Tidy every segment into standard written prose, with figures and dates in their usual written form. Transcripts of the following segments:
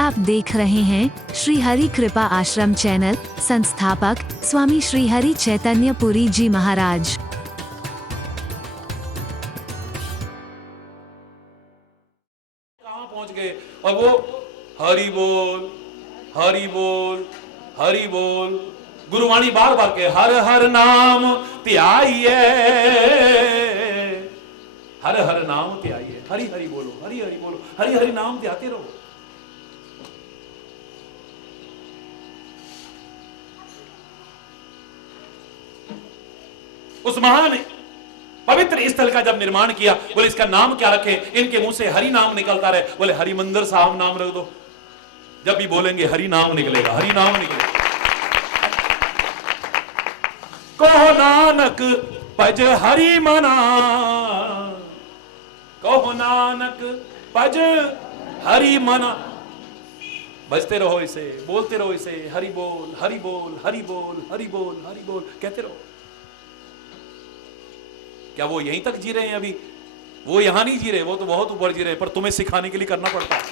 आप देख रहे हैं श्री हरि कृपा आश्रम चैनल। संस्थापक स्वामी श्री हरि चैतन्य पुरी जी महाराज। कहाँ पहुंच गए और वो हरि बोल हरि बोल हरि बोल। गुरुवाणी बार बार के हर हर नाम त्याइए, हर हर नाम त्याइए, हरि हरि बोलो, हरि हरि बोलो, हरि हरि नाम त्याते रहो। उस महान पवित्र स्थल का जब निर्माण किया, बोले इसका नाम क्या रखे? इनके मुंह से हरि नाम निकलता रहे, बोले हरिमंदिर साहब नाम रख दो। जब भी बोलेंगे हरि नाम निकलेगा, हरि नाम निकलेगा। कहो नानक भज हरि मना, कहो नानक भज हरि मना। बजते रहो इसे, बोलते रहो इसे, हरि बोल हरि बोल हरि बोल हरि बोल हरि बोल कहते रहो। क्या वो यहीं तक जी रहे हैं? अभी वो यहां नहीं जी रहे, वो तो बहुत ऊपर जी रहे हैं, पर तुम्हें सिखाने के लिए करना पड़ता है।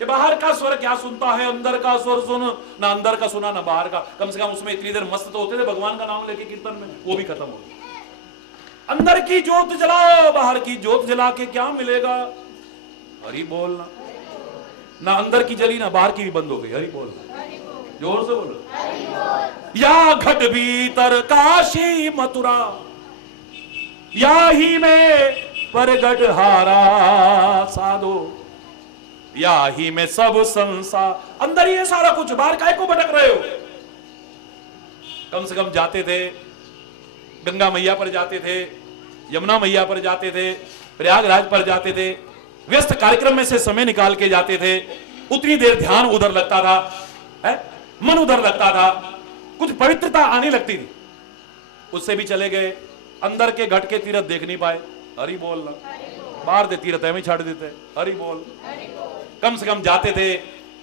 ये बाहर का स्वर क्या सुनता है, अंदर का स्वर सुन। ना अंदर का सुना ना बाहर का। कम से कम उसमें इतनी देर मस्त तो होते थे भगवान का नाम लेके कीर्तन में, वो भी खत्म हो गया। अंदर की जोत जलाओ, बाहर की जोत जला के क्या मिलेगा? हरि बोलना। ना अंदर की जली ना बाहर की भी बंद हो गई। हरि बोलना, जोर से बोलो। या घट भीतर काशी मथुरा, या ही में परगट हारा साधो, या ही में सब संसार। अंदर ही है सारा कुछ, बाहर काहे को भटक रहे हो? कम से कम जाते थे, गंगा मैया पर जाते थे, यमुना मैया पर जाते थे, प्रयागराज पर जाते थे, व्यस्त कार्यक्रम में से समय निकाल के जाते थे। उतनी देर ध्यान उधर लगता था, है? मन उधर लगता था, कुछ पवित्रता आने लगती थी। उससे भी चले गए, अंदर के घट के तीर्थ देख नहीं पाए। हरि बोलना। बाहर दे तीर्थ में छाड़ देते। हरि बोल। कम से कम जाते थे,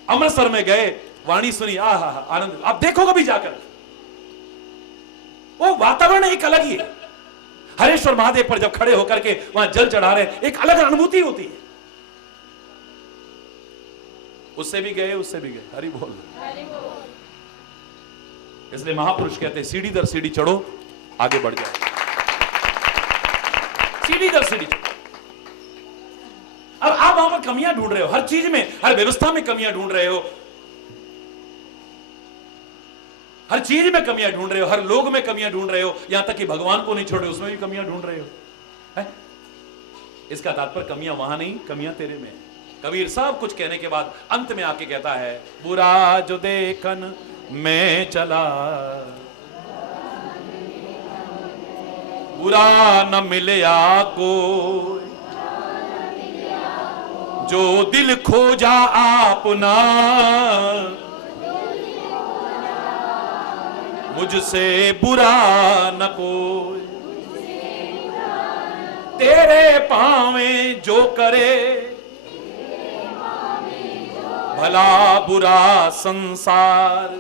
अमृतसर में गए, वाणी सुनी, आहा आनंद। आप देखो कभी जाकर, वो वातावरण एक अलग ही है। हरेश्वर महादेव पर जब खड़े होकर के वहां जल चढ़ा रहे, एक अलग अनुभूति होती है। उससे भी गए, उससे भी गए। हरि बोल। इसलिए महापुरुष कहते हैं सीढ़ी दर सीढ़ी चढ़ो, आगे बढ़ जाओ। सीढ़ी दर सीढ़ी। अब आप वहां पर कमियां ढूंढ रहे हो, हर चीज में, हर व्यवस्था में कमियां ढूंढ रहे हो, हर चीज में कमियां ढूंढ रहे हो, हर लोग में कमियां ढूंढ रहे हो, यहां तक कि भगवान को नहीं छोड़े उसमें भी कमियां ढूंढ रहे हो, है? इसका तात्पर्य कमियां वहां नहीं, कमियां तेरे में। कबीर सब कुछ कहने के बाद अंत में आके कहता है, बुरा जो देखन मैं चला, बुरा न मिलया कोई, जो दिल खोजा आपना, मुझसे बुरा न कोई। तेरे पावे जो करे, भला बुरा संसार,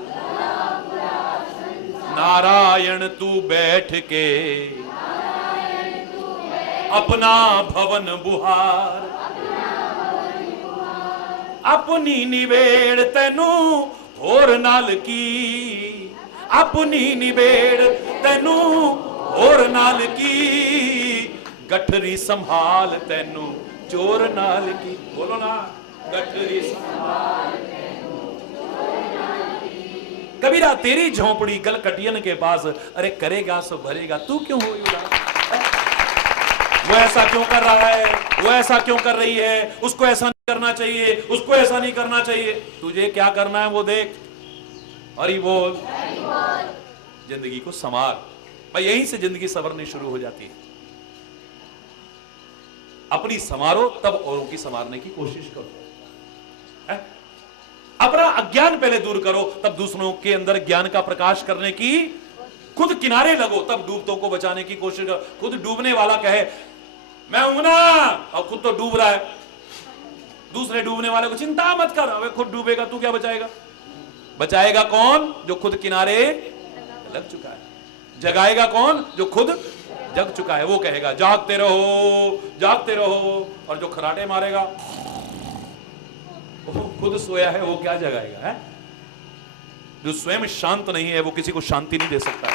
नारायण तू बैठ के अपना भवन बुहार, अपनी निवेड़ तेनू होर नाल की, अपनी निवेड़ तेनू होर नाल की, गठरी संभाल तेनू चोर नाल की। बोलो ना, गठरी संभाल तेनू चोर नाल की। कबीरा तेरी झोंपड़ी गलकटियन के पास, अरे करेगा सो भरेगा, तू क्यों हो उदास? वो ऐसा क्यों कर रहा है, वो ऐसा क्यों कर रही है, उसको ऐसा नहीं करना चाहिए, उसको ऐसा नहीं करना चाहिए। तुझे क्या करना है वो देख। हरि बोल। जिंदगी को संवार भाई, यहीं से जिंदगी संवरनी शुरू हो जाती है। अपनी संवारो, तब औरों की संवारने की कोशिश करो, है? अपना अज्ञान पहले दूर करो, तब दूसरों के अंदर ज्ञान का प्रकाश करने की, खुद किनारे लगो, तब डूबतों को बचाने की कोशिश करो। खुद डूबने वाला कहे मैं हूं ना, और खुद तो डूब रहा है। दूसरे डूबने वाले को चिंता मत कर, अबे खुद डूबेगा, तू क्या बचाएगा? बचाएगा कौन? जो खुद किनारे लग चुका है। जगाएगा कौन? जो खुद जग चुका है वो कहेगा जागते रहो जागते रहो, और जो खराटे मारेगा वो खुद सोया है, वो क्या जगाएगा है? जो स्वयं शांत नहीं है वो किसी को शांति नहीं दे सकता।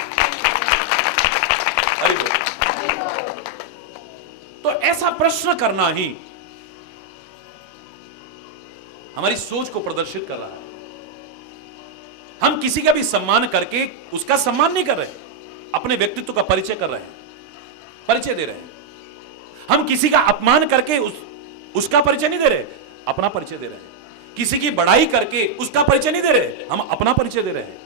तो ऐसा प्रश्न करना ही हमारी सोच को प्रदर्शित कर रहा है। हम किसी का भी सम्मान करके उसका सम्मान नहीं कर रहे, अपने व्यक्तित्व का परिचय कर रहे हैं, परिचय दे रहे हैं। हम किसी का अपमान करके उसका परिचय नहीं दे रहे, अपना परिचय दे रहे हैं। किसी की बड़ाई करके उसका परिचय नहीं दे रहे, हम अपना परिचय दे रहे हैं।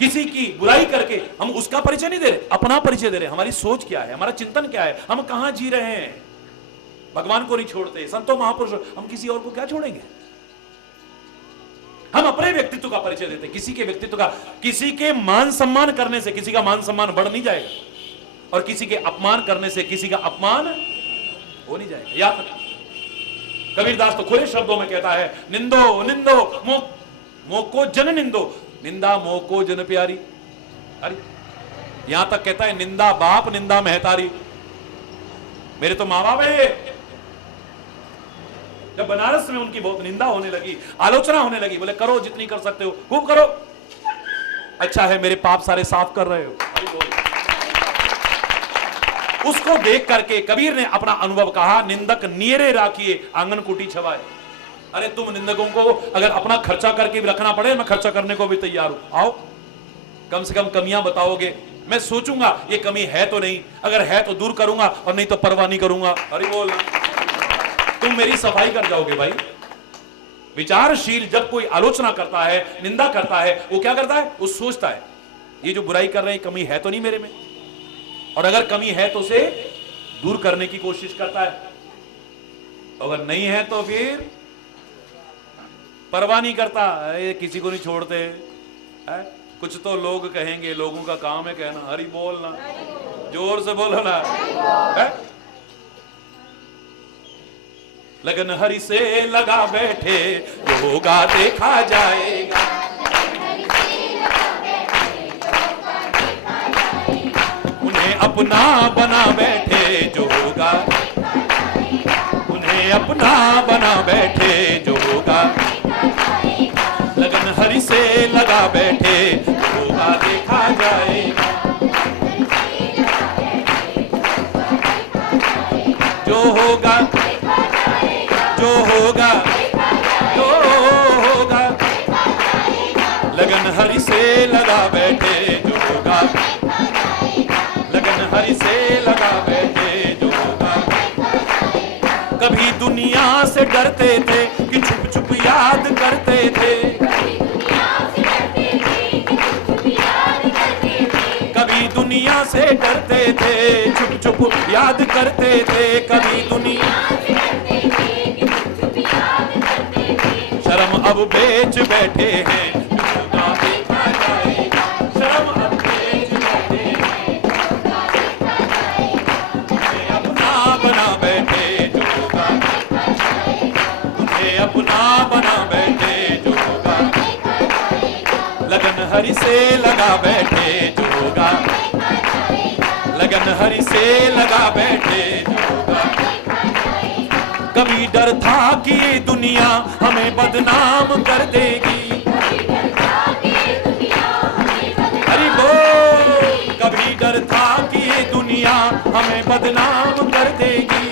किसी की बुराई करके हम उसका परिचय नहीं दे रहे, अपना परिचय दे रहे हैं। हमारी सोच क्या है, हमारा चिंतन क्या है, हम कहां जी रहे हैं? भगवान को नहीं छोड़ते, संतों महापुरुष, हम किसी और को क्या छोड़ेंगे? हम अपने व्यक्तित्व का परिचय देते, किसी के व्यक्तित्व का। किसी के मान सम्मान करने से किसी का मान सम्मान बढ़ नहीं जाएगा, और किसी के अपमान करने से किसी का अपमान हो नहीं जाएगा। याद रखना, कबीरदास तो खुले शब्दों में कहता है, निंदो निंदो मोको जन निंदो, निंदा मोको जन प्यारी। अरे यहां तक कहता है निंदा बाप निंदा महतारी। मेरे तो माँ बाप है। जब बनारस में उनकी बहुत निंदा होने लगी, आलोचना होने लगी, बोले करो जितनी कर सकते हो, खूब करो, अच्छा है मेरे पाप सारे साफ कर रहे हो। उसको देख करके कबीर ने अपना अनुभव कहा, निंदक नियरे राखिए आंगन कुटी छवाए। अरे तुम निंदकों को अगर अपना खर्चा करके भी रखना पड़े, मैं खर्चा करने को भी तैयार हूं। आओ, कम से कम कमियां बताओगे, मैं सोचूंगा ये कमी है तो नहीं, अगर है तो दूर करूंगा, और नहीं तो परवाह नहीं करूंगा। अरे बोल, तुम मेरी सफाई कर जाओगे भाई। विचारशील जब कोई आलोचना करता है, निंदा करता है, वो क्या करता है? वो सोचता है ये जो बुराई कर रहे हैं कमी है तो नहीं मेरे में, और अगर कमी है तो उसे दूर करने की कोशिश करता है, अगर नहीं है तो फिर परवाह नहीं करता, ये किसी को नहीं छोड़ते है? कुछ तो लोग कहेंगे, लोगों का काम है कहना। हरि बोलना, जोर से बोलो ना है? लगन हरि से लगा बैठे, जो होगा देखा जाएगा। उन्हें अपना बना बैठे, जो होगा, उन्हें अपना बना बैठे, जो होगा। लगन हरि से लगा बैठे, जो होगा देखा जाएगा। जो होगा, जो होगा, जो होगा। लगन हरि से लगा बैठे, जो होगा। लगन हरि से लगा बैठे, जो होगा। कभी दुनिया से डरते थे कि छुप छुप याद करते थे, कभी दुनिया से डरते थे, छुप छुप याद करते थे, कभी दुनिया शर्म अब बेच बैठे हैं, होगा देखा जाएगा। शर्म अब बेच बैठे हैं, उन्हें अपना बना बैठे, जो होगा। उन्हें अपना बना बैठे, जो होगा। लगन हरि से लगा बैठे, जो होगा। लगन हरि से लगा बैठे, जो होगा। कभी डर था कि ये दुनिया हमें बदनाम कर देगी, हरि बोल। कभी डर था कि ये दुनिया हमें बदनाम कर देगी,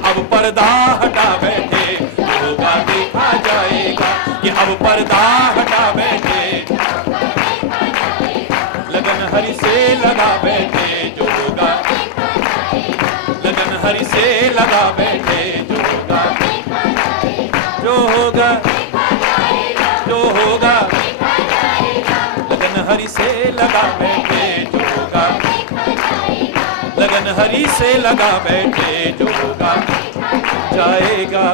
अब पर्दा हटा बैठे, होगा देखा जाएगा। कि अब पर्दा हटा बैठे, लगन हरि से लगा बैठे, जो होगा। लगन हरि से लगा बैठे, जो होगा। जो होगा, जो होगा। लगन हरि से लगा बैठे, जो होगा। लगन हरि से लगा बैठे, जो होगा जाएगा।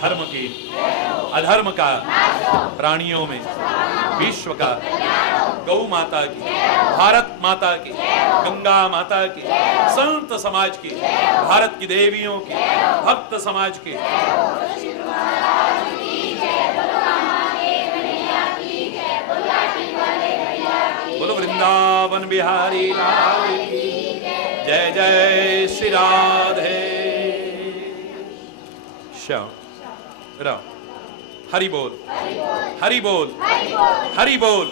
धर्म की, अधर्म का, प्राणियों में, विश्व का, गौ माता की, भारत माता की, गंगा माता की, संत समाज की, भारत की देवियों की, भक्त समाज की। बोलो वृंदावन बिहारी लाल की जय। जय श्री राधे श्याम राम। हरि बोल, हरि बोल, हरि बोल।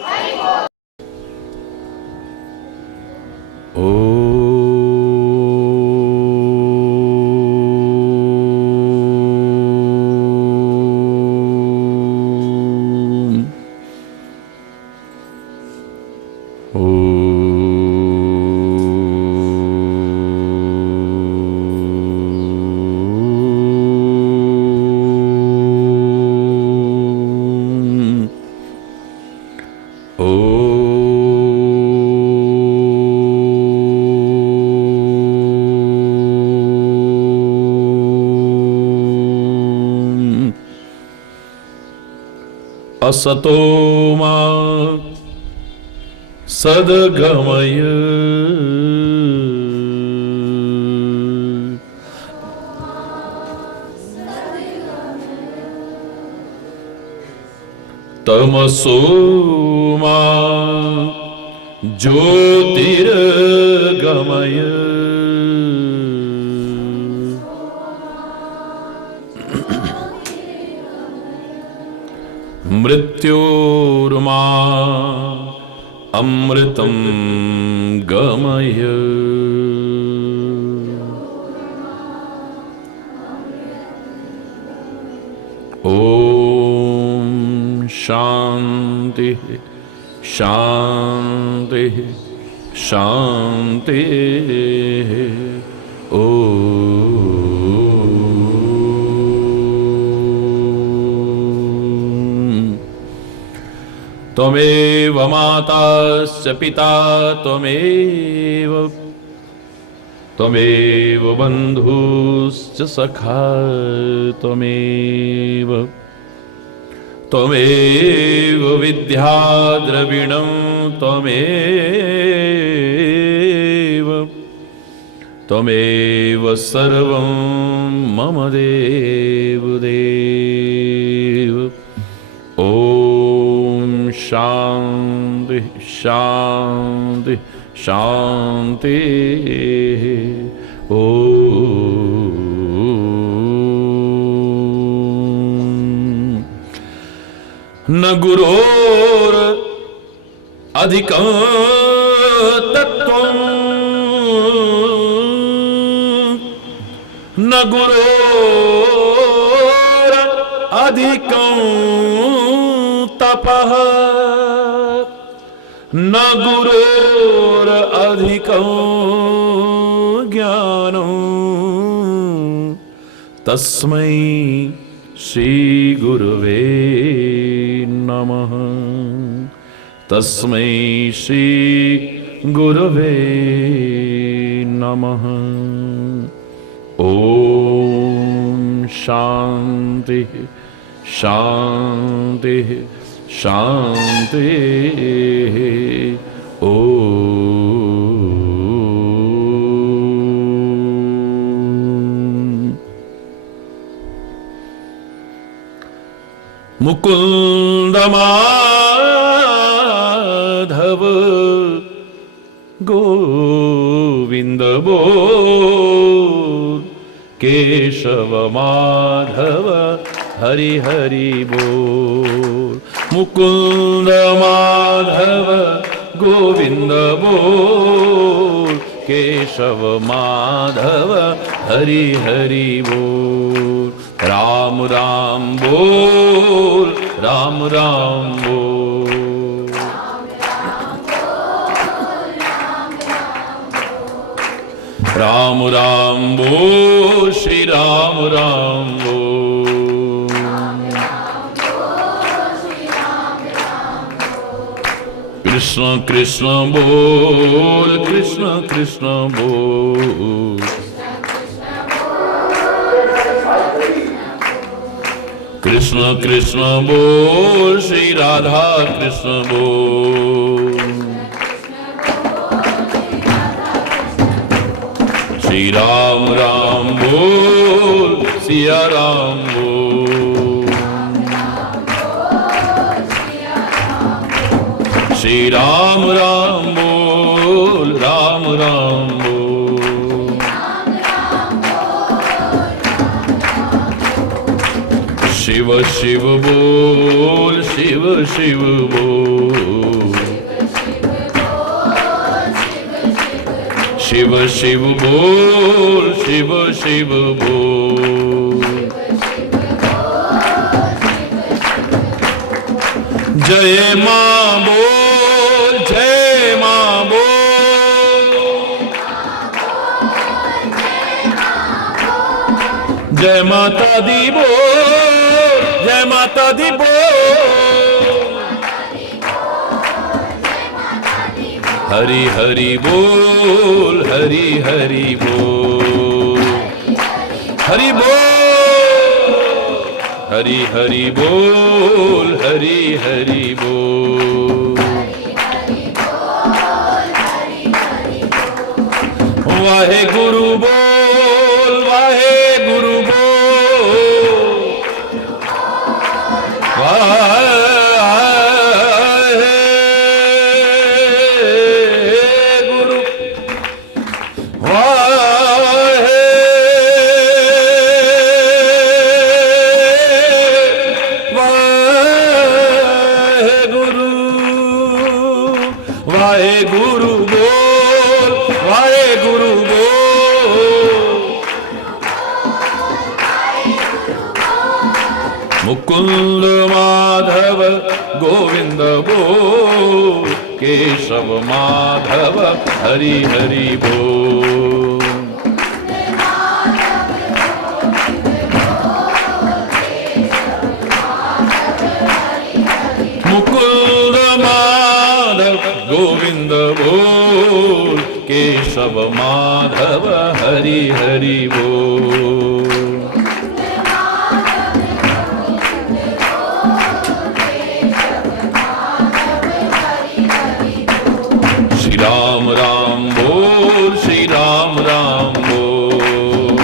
असतो मा सद्गमय तमसो मा ज्योतिर्गमय मृत्योर्मा अमृतं गमय। ओम शांति शांति शांति। त्वमेव माता च पिता त्वमेव, त्वमेव बन्धुश्च सखा त्वमेव, त्वमेव विद्या द्रविणं त्वमेव, त्वमेव सर्वं मम देव देव। ओम शांति शांति शांति। ओम न गुरोर अधिकं तत्त्वं, न गुरोर अधिकं तपः, न गुरोर अधिकं ज्ञानं, तस्मै श्री गुरुवे नमः, तस्मै श्री गुरुवे नमः। ओम शांति शांति शांति। मुकुंद माधव गोविंद बोल, केशव माधव हरि हरि बोल। मुकुंद माधव गोविंद बोल, केशव माधव हरि हरि बोल। राम राम बोल, राम राम बोल, राम राम बोल, श्री राम राम बोल। कृष्ण कृष्ण बोल, कृष्ण कृष्ण बोल, कृष्ण कृष्ण बोल, श्री राधा कृष्ण बोल। श्री राम राम बोल सिया राम बोल, श्री राम राम बोल राम राम बोल, शिव शिव बोल शिव शिव बोल, शिव शिव बोल शिव शिव बोल, जय मां बोल जय मां बोल, जय माता दी बोल जय माता दी बोल, हरि हरि बोल हरि हरि बोल, हरि बोल हरि हरि बोल हरि हरि बोल, वाहे गुरु बोल वाहे गुरु बोल, वाहे गुरु वाहे वाहे गुरु, वाहे गुरु बोल वाहे गुरु बोल, मुकुंद माधव गोविंद बोल, केशव माधव हरि हरि बोल, मुकुंद माधव गोविंद बोल, केशव माधव हरि हरि बोल, श्री राम राम बोल श्री राम राम बोल,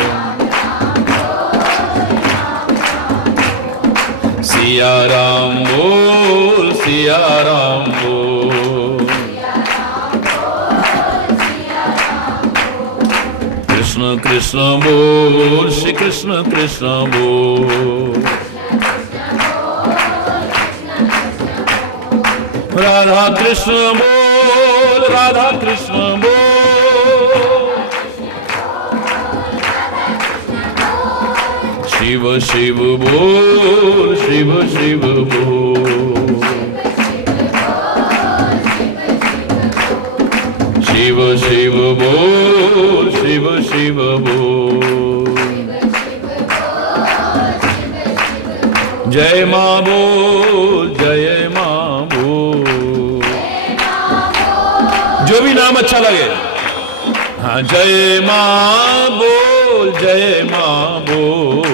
सिया राम बोल सिया राम बोल, कृष्ण कृष्ण बोल श्री कृष्ण कृष्ण बोल, राधा कृष्ण बोल राधा कृष्ण बोल, शिव शिव बोल शिव शिव बोल, शिव शिव बोल शिव शिव बोल, जय मां बोल जय मां बोल, जो भी नाम अच्छा लगे, हाँ जय मां बोल जय मां बोल,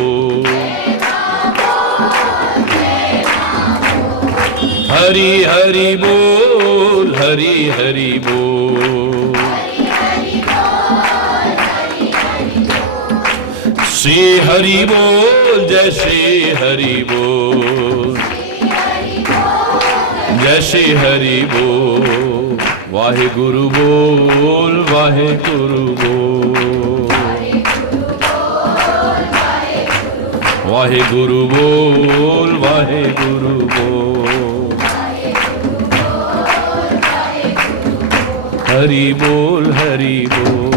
हरि हरि बोल हरि हरि बोल, श्री हरि बोल जय श्री हरि बोल, जय श्री हरि बोल, वाहे गुरु बोल वाहे गुरु बोल, वाहे गुरु बोल वाहे गुरु बोल, हरि बोल हरि बोल,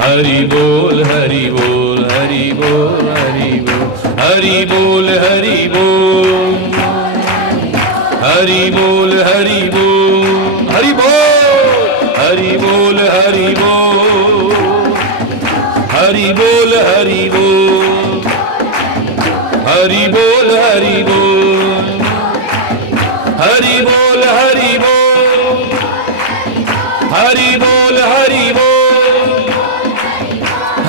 हरि बोल हरि बोल हरि बोल हरि बोल, हरि बोल हरि बोल, हरि बोल हरि बोल हरि बोल, हरि बोल हरि बोल, हरि बोल हरि बोल, हरि बोल हरि बोल, हरि बोल हरि बोल, हरि बोल हरि बोल,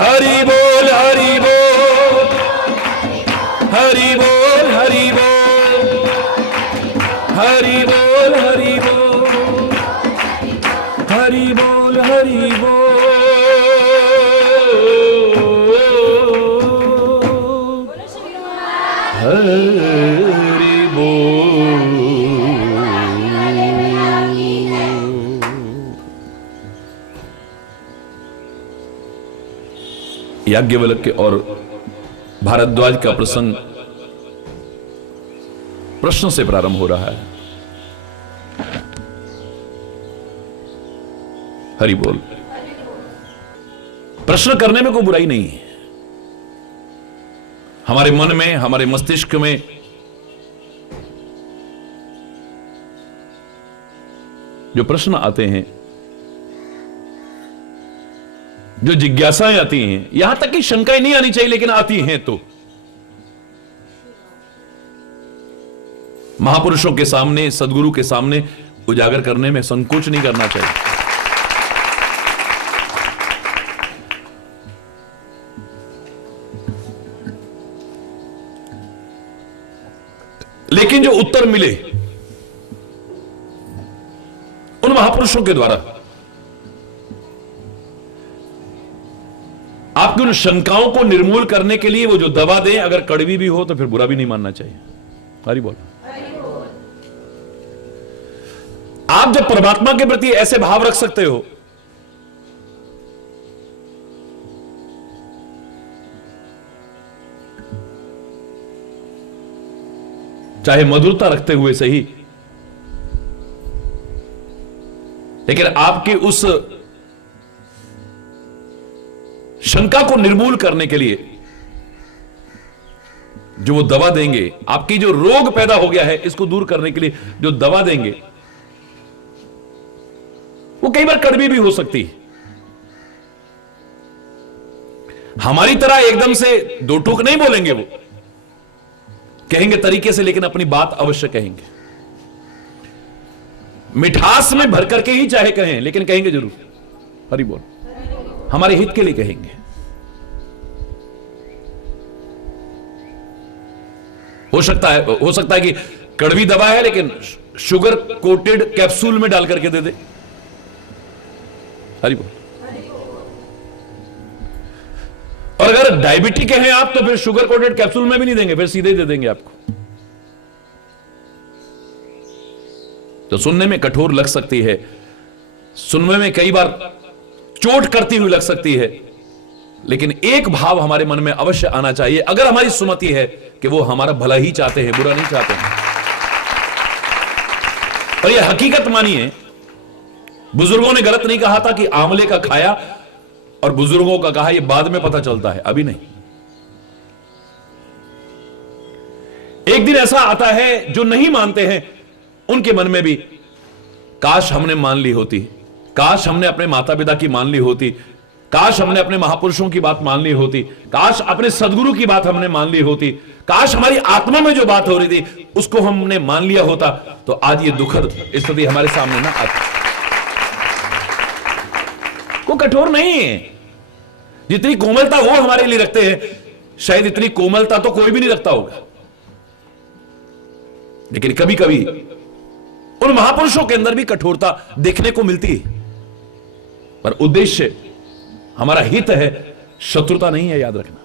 हरि बोल हरि बोल, हरि बोल हरि बोल, हरि बोल हरि बोल, हरि बोल हरि बोल, याज्ञवल्क्य और भारद्वाज का प्रसंग प्रश्न से प्रारंभ हो रहा है। हरि बोल। प्रश्न करने में कोई बुराई नहीं है। हमारे मन में, हमारे मस्तिष्क में जो प्रश्न आते हैं, जो जिज्ञासाएं आती हैं, यहां तक कि शंकाएं नहीं आनी चाहिए लेकिन आती हैं, तो महापुरुषों के सामने, सदगुरु के सामने उजागर करने में संकोच नहीं करना चाहिए। लेकिन जो उत्तर मिले उन महापुरुषों के द्वारा, आपकी उन शंकाओं को निर्मूल करने के लिए वो जो दवा दें, अगर कड़वी भी हो तो फिर बुरा भी नहीं मानना चाहिए। हरि बोल। आप जब परमात्मा के प्रति ऐसे भाव रख सकते हो, चाहे मधुरता रखते हुए सही, लेकिन आपकी उस शंका को निर्मूल करने के लिए जो वो दवा देंगे, आपकी जो रोग पैदा हो गया है इसको दूर करने के लिए जो दवा देंगे, वो कई बार कड़वी भी हो सकती है। हमारी तरह एकदम से दो टूक नहीं बोलेंगे, वो कहेंगे तरीके से, लेकिन अपनी बात अवश्य कहेंगे। मिठास में भर करके ही चाहे कहें, लेकिन कहेंगे जरूर। हरि बोल। हमारे हित के लिए कहेंगे। हो सकता है कि कड़वी दवा है लेकिन शुगर कोटेड कैप्सूल में डाल करके दे दे। हरि बोल। और अगर डायबिटिक हैं आप तो फिर शुगर कोटेड कैप्सूल में भी नहीं देंगे, फिर सीधे ही दे देंगे आपको। तो सुनने में कठोर लग सकती है, सुनने में कई बार चोट करती हुई लग सकती है, लेकिन एक भाव हमारे मन में अवश्य आना चाहिए, अगर हमारी सुमति है कि वो हमारा भला ही चाहते हैं, बुरा नहीं चाहते हैं। और यह हकीकत मानिए, बुजुर्गों ने गलत नहीं कहा था कि आंवले का खाया, और बुजुर्गों का कहा यह बाद में पता चलता है, अभी नहीं। एक दिन ऐसा आता है जो नहीं मानते हैं, उनके मन में भी काश हमने मान ली होती, काश हमने अपने माता पिता की मान ली होती, काश हमने अपने महापुरुषों की बात मान ली होती, काश अपने सदगुरु की बात हमने मान ली होती, काश हमारी आत्मा में जो बात हो रही थी उसको हमने मान लिया होता, तो आज ये दुखद स्थिति हमारे सामने ना आती। वो कठोर नहीं है। जितनी कोमलता वो हमारे लिए रखते हैं, शायद इतनी कोमलता तो कोई भी नहीं रखता होगा। लेकिन कभी कभी उन महापुरुषों के अंदर भी कठोरता देखने को मिलती है, पर उद्देश्य हमारा हित है, शत्रुता नहीं है, याद रखना।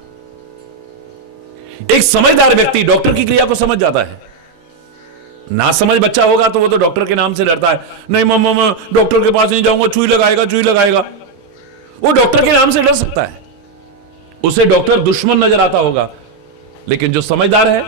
एक समझदार व्यक्ति डॉक्टर की क्रिया को समझ जाता है। ना समझ बच्चा होगा तो वो तो डॉक्टर के नाम से डरता है, नहीं मम्मा मैं डॉक्टर के पास नहीं जाऊंगा, चुई लगाएगा, चुई लगाएगा। वो डॉक्टर के नाम से डर सकता है, उसे डॉक्टर दुश्मन नजर आता होगा। लेकिन जो समझदार है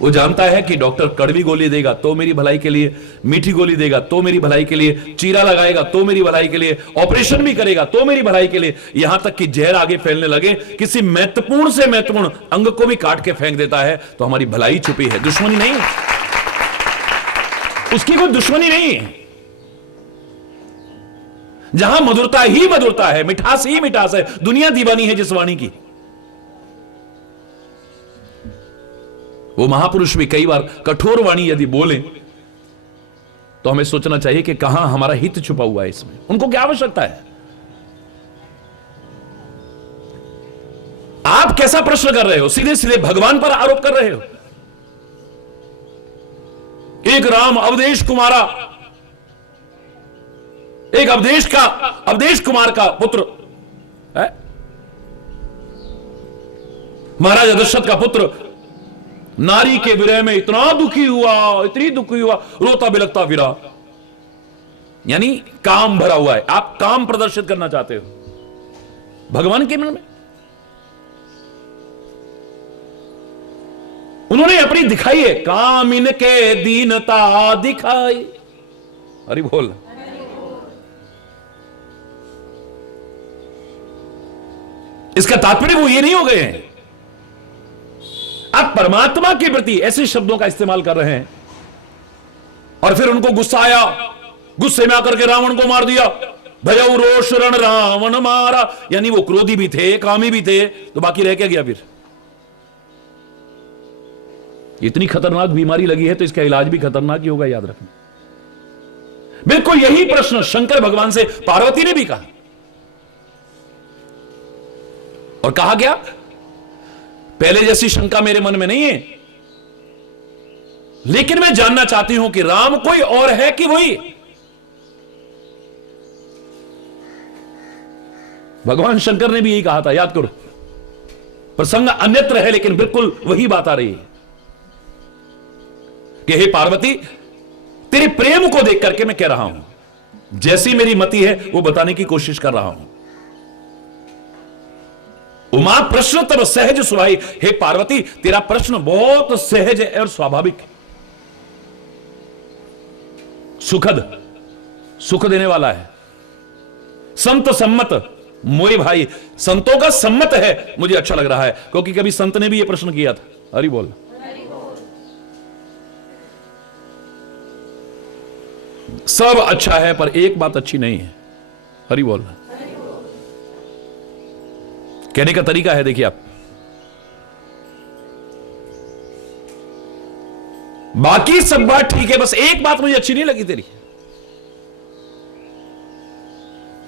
वो जानता है कि डॉक्टर कड़वी गोली देगा तो मेरी भलाई के लिए, मीठी गोली देगा तो मेरी भलाई के लिए, चीरा लगाएगा तो मेरी भलाई के लिए, ऑपरेशन भी करेगा तो मेरी भलाई के लिए, यहां तक कि जहर आगे फैलने लगे, किसी महत्वपूर्ण से महत्वपूर्ण अंग को भी काट के फेंक देता है, तो हमारी भलाई छुपी है, दुश्मनी नहीं है, उसकी कोई दुश्मनी नहीं है। जहां मधुरता ही मधुरता है, मिठास ही मिठास है, दुनिया दीवानी है जिस वाणी की। वो महापुरुष भी कई बार कठोर वाणी यदि बोले तो हमें सोचना चाहिए कि कहां हमारा हित छुपा हुआ है इसमें। उनको क्या आवश्यकता है? आप कैसा प्रश्न कर रहे हो? सीधे सीधे भगवान पर आरोप कर रहे हो। एक राम अवधेश कुमारा, एक अवधेश कुमार का पुत्र है, महाराजा दशरथ का पुत्र, नारी के विरह में इतना दुखी हुआ, इतनी दुखी हुआ, रोता बिलखता फिरा। यानी काम भरा हुआ है, आप काम प्रदर्शित करना चाहते हो भगवान के मन में। उन्होंने अपनी दिखाई है, काम इनके दीनता दिखाई। अरे बोल। इसका तात्पर्य वो ये नहीं हो गए हैं। आप परमात्मा के प्रति ऐसे शब्दों का इस्तेमाल कर रहे हैं और फिर उनको गुस्सा आया, गुस्से में आकर के रावण को मार दिया। भयउ रोष रण रावण मारा, यानी वो क्रोधी भी थे, कामी भी थे, तो बाकी रह क्या गया फिर? इतनी खतरनाक बीमारी लगी है तो इसका इलाज भी खतरनाक ही होगा, याद रखना। बिल्कुल यही प्रश्न शंकर भगवान से पार्वती ने भी कहा, और कहा क्या? पहले जैसी शंका मेरे मन में नहीं है, लेकिन मैं जानना चाहती हूं कि राम कोई और है कि वही? भगवान शंकर ने भी यही कहा था, याद करो। प्रसंग अन्यत्र है लेकिन बिल्कुल वही बात आ रही है कि हे पार्वती, तेरे प्रेम को देख करके मैं कह रहा हूं, जैसी मेरी मति है वो बताने की कोशिश कर रहा हूं। उमा प्रश्न तब सहज सुहाई, हे पार्वती तेरा प्रश्न बहुत सहज है और स्वाभाविक है, सुखद, सुख देने वाला है। संत सम्मत, मोए भाई संतों का सम्मत है, मुझे अच्छा लग रहा है, क्योंकि कभी संत ने भी यह प्रश्न किया था। हरि बोल। सब अच्छा है पर एक बात अच्छी नहीं है। हरि बोल। कहने का तरीका है, देखिए आप, बाकी सब बात ठीक है, बस एक बात मुझे अच्छी नहीं लगी तेरी।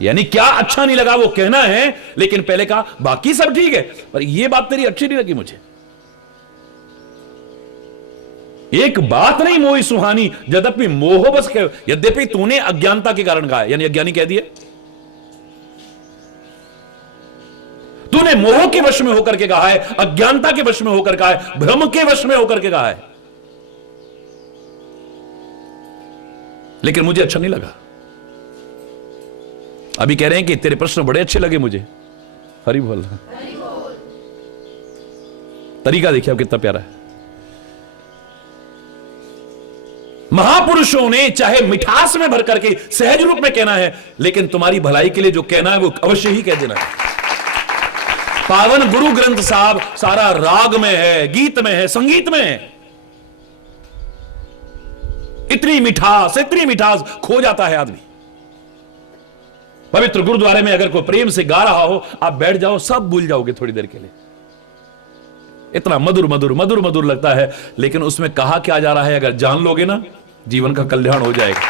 यानी क्या अच्छा नहीं लगा वो कहना है, लेकिन पहले कहा बाकी सब ठीक है पर यह बात तेरी अच्छी नहीं लगी मुझे। एक बात नहीं मोही सुहानी, यद्यपि मोह बस कह, यद्यपि तूने अज्ञानता के कारण कहा है, यानी अज्ञानी कह दिया, तूने मोह के वश में होकर के कहा है, अज्ञानता के वश में होकर कहा है, भ्रम के वश में होकर के कहा है, लेकिन मुझे अच्छा नहीं लगा। अभी कह रहे हैं कि तेरे प्रश्न बड़े अच्छे लगे मुझे। हरि बोल। तरीका देखिए आप कितना प्यारा है। महापुरुषों ने चाहे मिठास में भर करके सहज रूप में कहना है, लेकिन तुम्हारी भलाई के लिए जो कहना है वो अवश्य ही कह देना है। पावन गुरु ग्रंथ साहब सारा राग में है, गीत में है, संगीत में है। इतनी मिठास खो जाता है आदमी। पवित्र गुरुद्वारे में अगर कोई प्रेम से गा रहा हो, आप बैठ जाओ, सब भूल जाओगे थोड़ी देर के लिए। इतना मधुर मधुर मधुर मधुर लगता है, लेकिन उसमें कहा क्या जा रहा है अगर जान लोगे ना, जीवन का कल्याण हो जाएगा।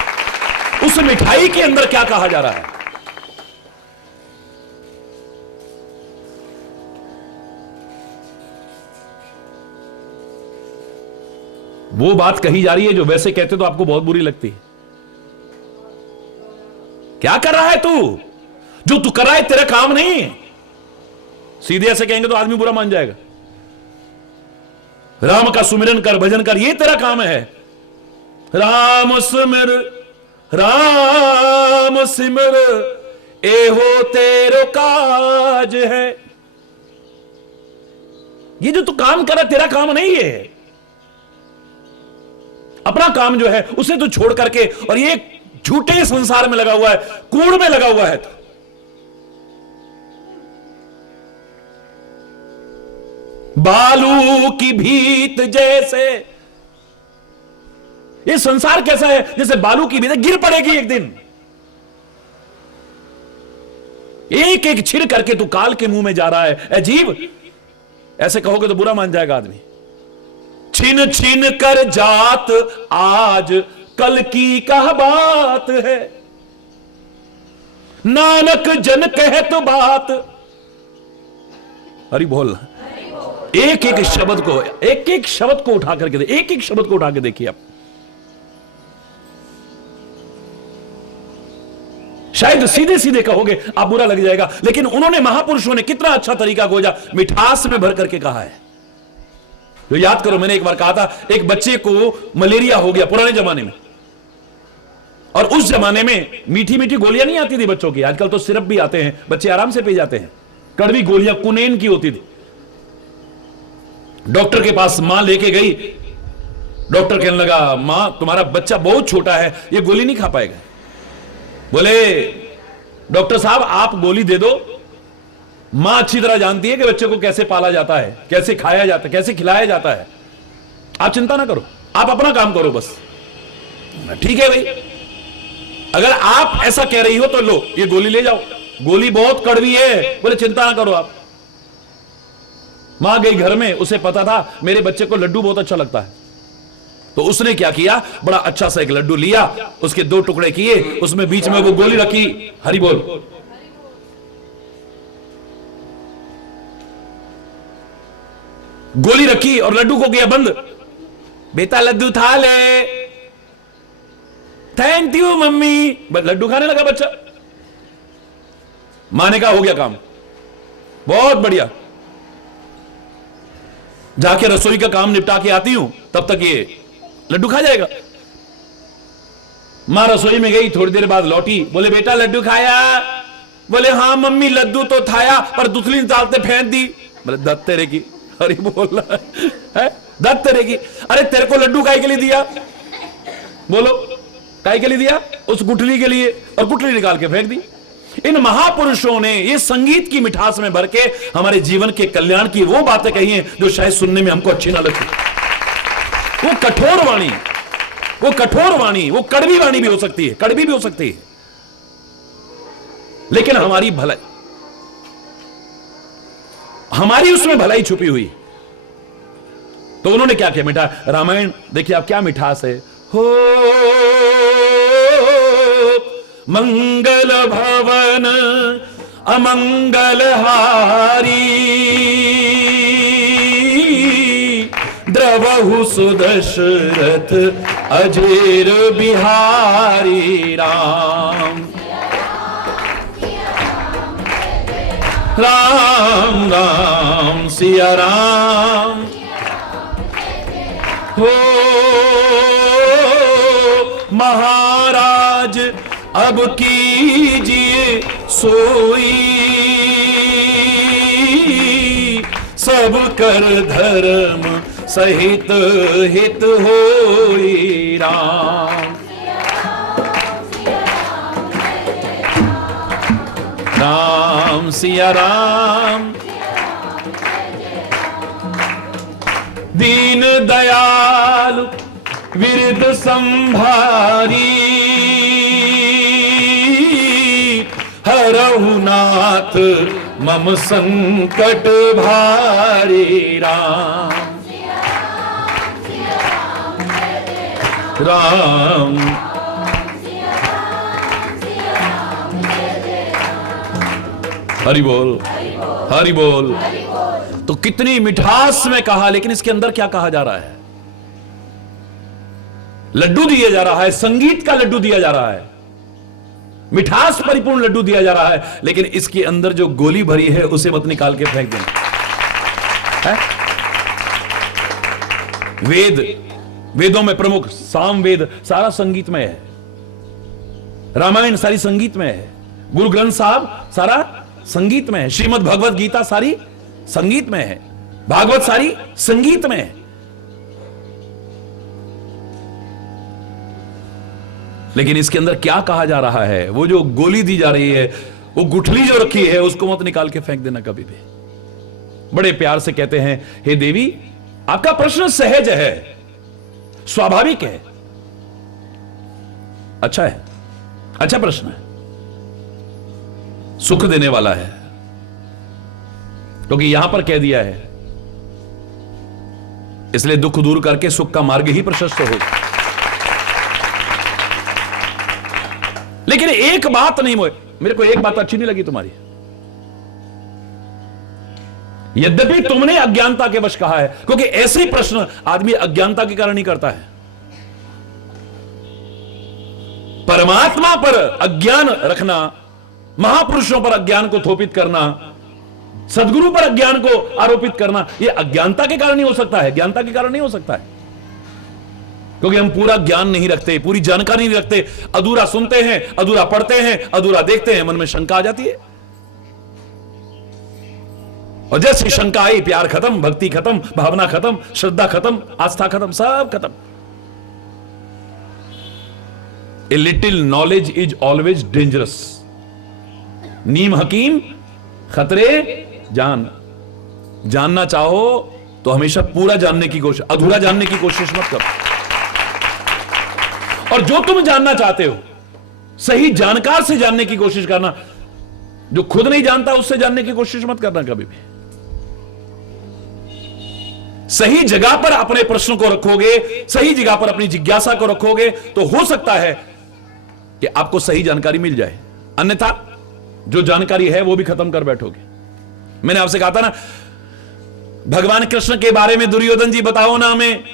उस मिठाई के अंदर क्या कहा जा रहा है? वो बात कही जा रही है जो वैसे कहते तो आपको बहुत बुरी लगती है। क्या कर रहा है तू? जो तू कर रहा है तेरा काम नहीं है। सीधे ऐसे कहेंगे तो आदमी बुरा मान जाएगा। राम का सुमिरन कर, भजन कर, ये तेरा काम है। राम सिमर राम सिमर एहो तेरो काज है। ये जो तू काम कर रहा है तेरा काम नहीं है। अपना काम जो है उसे तू छोड़ करके और ये झूठे संसार में लगा हुआ है, कूड़ में लगा हुआ है। तो बालू की भीत जैसे, ये संसार कैसा है? जैसे बालू की भीत, गिर पड़ेगी एक दिन। एक एक छिड़ करके तू काल के मुंह में जा रहा है। अजीब, ऐसे कहोगे तो बुरा मान जाएगा आदमी। छिन छिन कर जात आज कल की कह बात है, नानक जन कहे तो बात। हरि बोल। एक एक शब्द को, एक एक शब्द को उठा करके एक एक शब्द को उठा के देखिए आप। शायद सीधे सीधे कहोगे आप बुरा लग जाएगा, लेकिन उन्होंने, महापुरुषों ने कितना अच्छा तरीका खोजा, मिठास में भर करके कहा है। तो याद करो, मैंने एक बार कहा था, एक बच्चे को मलेरिया हो गया पुराने जमाने में, और उस जमाने में मीठी मीठी गोलियां नहीं आती थी बच्चों की। आजकल तो सिरप भी आते हैं, बच्चे आराम से पी जाते हैं। कड़वी गोलियां कुनेन की होती थी। डॉक्टर के पास मां लेके गई। डॉक्टर कहने लगा, मां तुम्हारा बच्चा बहुत छोटा है, ये गोली नहीं खा पाएगा। बोले डॉक्टर साहब आप गोली दे दो, मां अच्छी तरह जानती है कि बच्चे को कैसे पाला जाता है, कैसे खाया जाता है, कैसे खिलाया जाता है, आप चिंता ना करो, आप अपना काम करो बस। ठीक है भाई, अगर आप ऐसा कह रही हो तो लो ये गोली ले जाओ, गोली बहुत कड़वी है। बोले चिंता ना करो आप। मां गई घर में, उसे पता था मेरे बच्चे को लड्डू बहुत अच्छा लगता है, तो उसने क्या किया, बड़ा अच्छा सा एक लड्डू लिया, उसके 2 टुकड़े किए, उसमें बीच में वो गोली रखी, हरि बोल, गोली रखी और लड्डू को किया बंद। बेटा लड्डू खा ले, थैंक यू मम्मी। लड्डू खाने लगा बच्चा। मां ने कहा हो गया काम, बहुत बढ़िया, जाके रसोई का काम निपटा के आती हूं, तब तक ये लड्डू खा जाएगा। मां रसोई में गई, थोड़ी देर बाद लौटी, बोले बेटा लड्डू खाया? बोले हाँ मम्मी लड्डू तो खाया, पर दूसरी निकालते फेंक दी। बोले दत्त तेरे की, अरे बोल रहा है दत्त तेरे की, अरे तेरे को लड्डू काहे के लिए दिया? बोलो काहे के लिए दिया? उस गुठली के लिए, और गुठली निकाल के फेंक दी। इन महापुरुषों ने ये संगीत की मिठास में भर के हमारे जीवन के कल्याण की वो बातें कही हैं जो शायद सुनने में हमको अच्छी ना लगती। वो कठोर वाणी, वो कठोर वाणी, वो कड़वी वाणी भी हो सकती है, कड़वी भी हो सकती है, लेकिन हमारी भलाई, हमारी उसमें भलाई छुपी हुई। तो उन्होंने क्या किया, मिठा रामायण देखिए आप क्या मिठास है। हो मंगल भवन अमंगल हारी, द्रवहु सुदशरथ अजेर बिहारी। राम राम राम सिया राम। हो महाराज अब कीजिए सोई, सब कर धर्म सहित हित होई। राम राम सिया राम। दीन दयाल विरद संभारी, हरहु नाथ मम संकट भारी। राम राम हरि बोल, हरि बोल। तो कितनी मिठास में कहा, लेकिन इसके अंदर क्या कहा जा रहा है? लड्डू दिया जा रहा है, संगीत का लड्डू दिया जा रहा है, मिठास परिपूर्ण लड्डू दिया जा रहा है, लेकिन इसके अंदर जो गोली भरी है उसे मत निकाल के फेंक देना है? वेद, वेदों में प्रमुख साम वेद सारा संगीत में है, रामायण सारी संगीत में है, गुरु ग्रंथ साहब सारा संगीत में है, श्रीमद् भगवत गीता सारी संगीत में है, भागवत सारी संगीत में है। लेकिन इसके अंदर क्या कहा जा रहा है? वो जो गोली दी जा रही है, वो गुठली जो रखी है, उसको मत निकाल के फेंक देना कभी भी। बड़े प्यार से कहते हैं, हे देवी आपका प्रश्न सहज है, स्वाभाविक है, अच्छा है, अच्छा प्रश्न है, सुख देने वाला है, क्योंकि यहां पर कह दिया है, इसलिए दुख दूर करके सुख का मार्ग ही प्रशस्त हो। लेकिन एक बात नहीं, मेरे को एक बात अच्छी नहीं लगी तुम्हारी। यद्यपि तुमने अज्ञानता के वश कहा है, क्योंकि ऐसे ही प्रश्न आदमी अज्ञानता के कारण ही करता है। परमात्मा पर अज्ञान रखना, महापुरुषों पर अज्ञान को थोपित करना, सदगुरु पर अज्ञान को आरोपित करना, यह अज्ञानता के कारण नहीं हो सकता है, ज्ञानता के कारण नहीं हो सकता है। क्योंकि हम पूरा ज्ञान नहीं रखते, पूरी जानकारी नहीं रखते, अधूरा सुनते हैं, अधूरा पढ़ते हैं, अधूरा देखते हैं, मन में शंका आ जाती है। और जैसे शंका आई, प्यार खत्म, भक्ति खत्म, भावना खत्म, श्रद्धा खत्म, आस्था खत्म, सब खत्म। A little knowledge is always dangerous. नीम हकीम खतरे जान। जानना चाहो तो हमेशा पूरा जानने की कोशिश, अधूरा जानने की कोशिश मत करो। और जो तुम जानना चाहते हो सही जानकार से जानने की कोशिश करना। जो खुद नहीं जानता उससे जानने की कोशिश मत करना कभी भी। सही जगह पर अपने प्रश्न को रखोगे, सही जगह पर अपनी जिज्ञासा को रखोगे तो हो सकता है कि आपको सही जानकारी मिल जाए, अन्यथा जो जानकारी है वो भी खत्म कर बैठोगे। मैंने आपसे कहा था ना, भगवान कृष्ण के बारे में दुर्योधन जी बताओ ना हमें।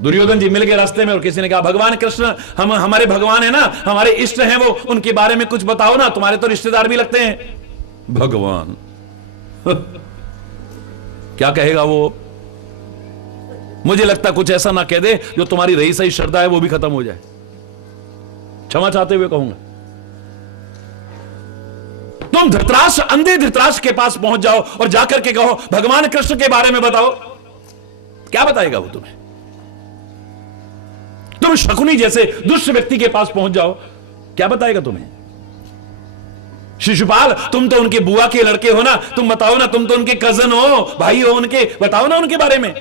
दुर्योधन जी मिल गए रास्ते में और किसी ने कहा भगवान कृष्ण हम हमारे भगवान है ना, हमारे इष्ट हैं वो, उनके बारे में कुछ बताओ ना, तुम्हारे तो रिश्तेदार भी लगते हैं। भगवान क्या कहेगा वो? मुझे लगता कुछ ऐसा ना कह दे जो तुम्हारी रही सही श्रद्धा है वो भी खत्म हो जाए। क्षमा चाहते हुए कहूंगा, तुम धृतराष्ट्र, अंधे धृतराष्ट्र के पास पहुंच जाओ और जाकर के कहो भगवान कृष्ण के बारे में बताओ, क्या बताएगा वो तुम्हें? तुम शकुनी जैसे दुष्ट व्यक्ति के पास पहुंच जाओ, क्या बताएगा तुम्हें? शिशुपाल, तुम तो उनके बुआ के लड़के हो ना, तुम बताओ ना, तुम तो उनके कजन हो, भाई हो उनके, बताओ ना उनके बारे में।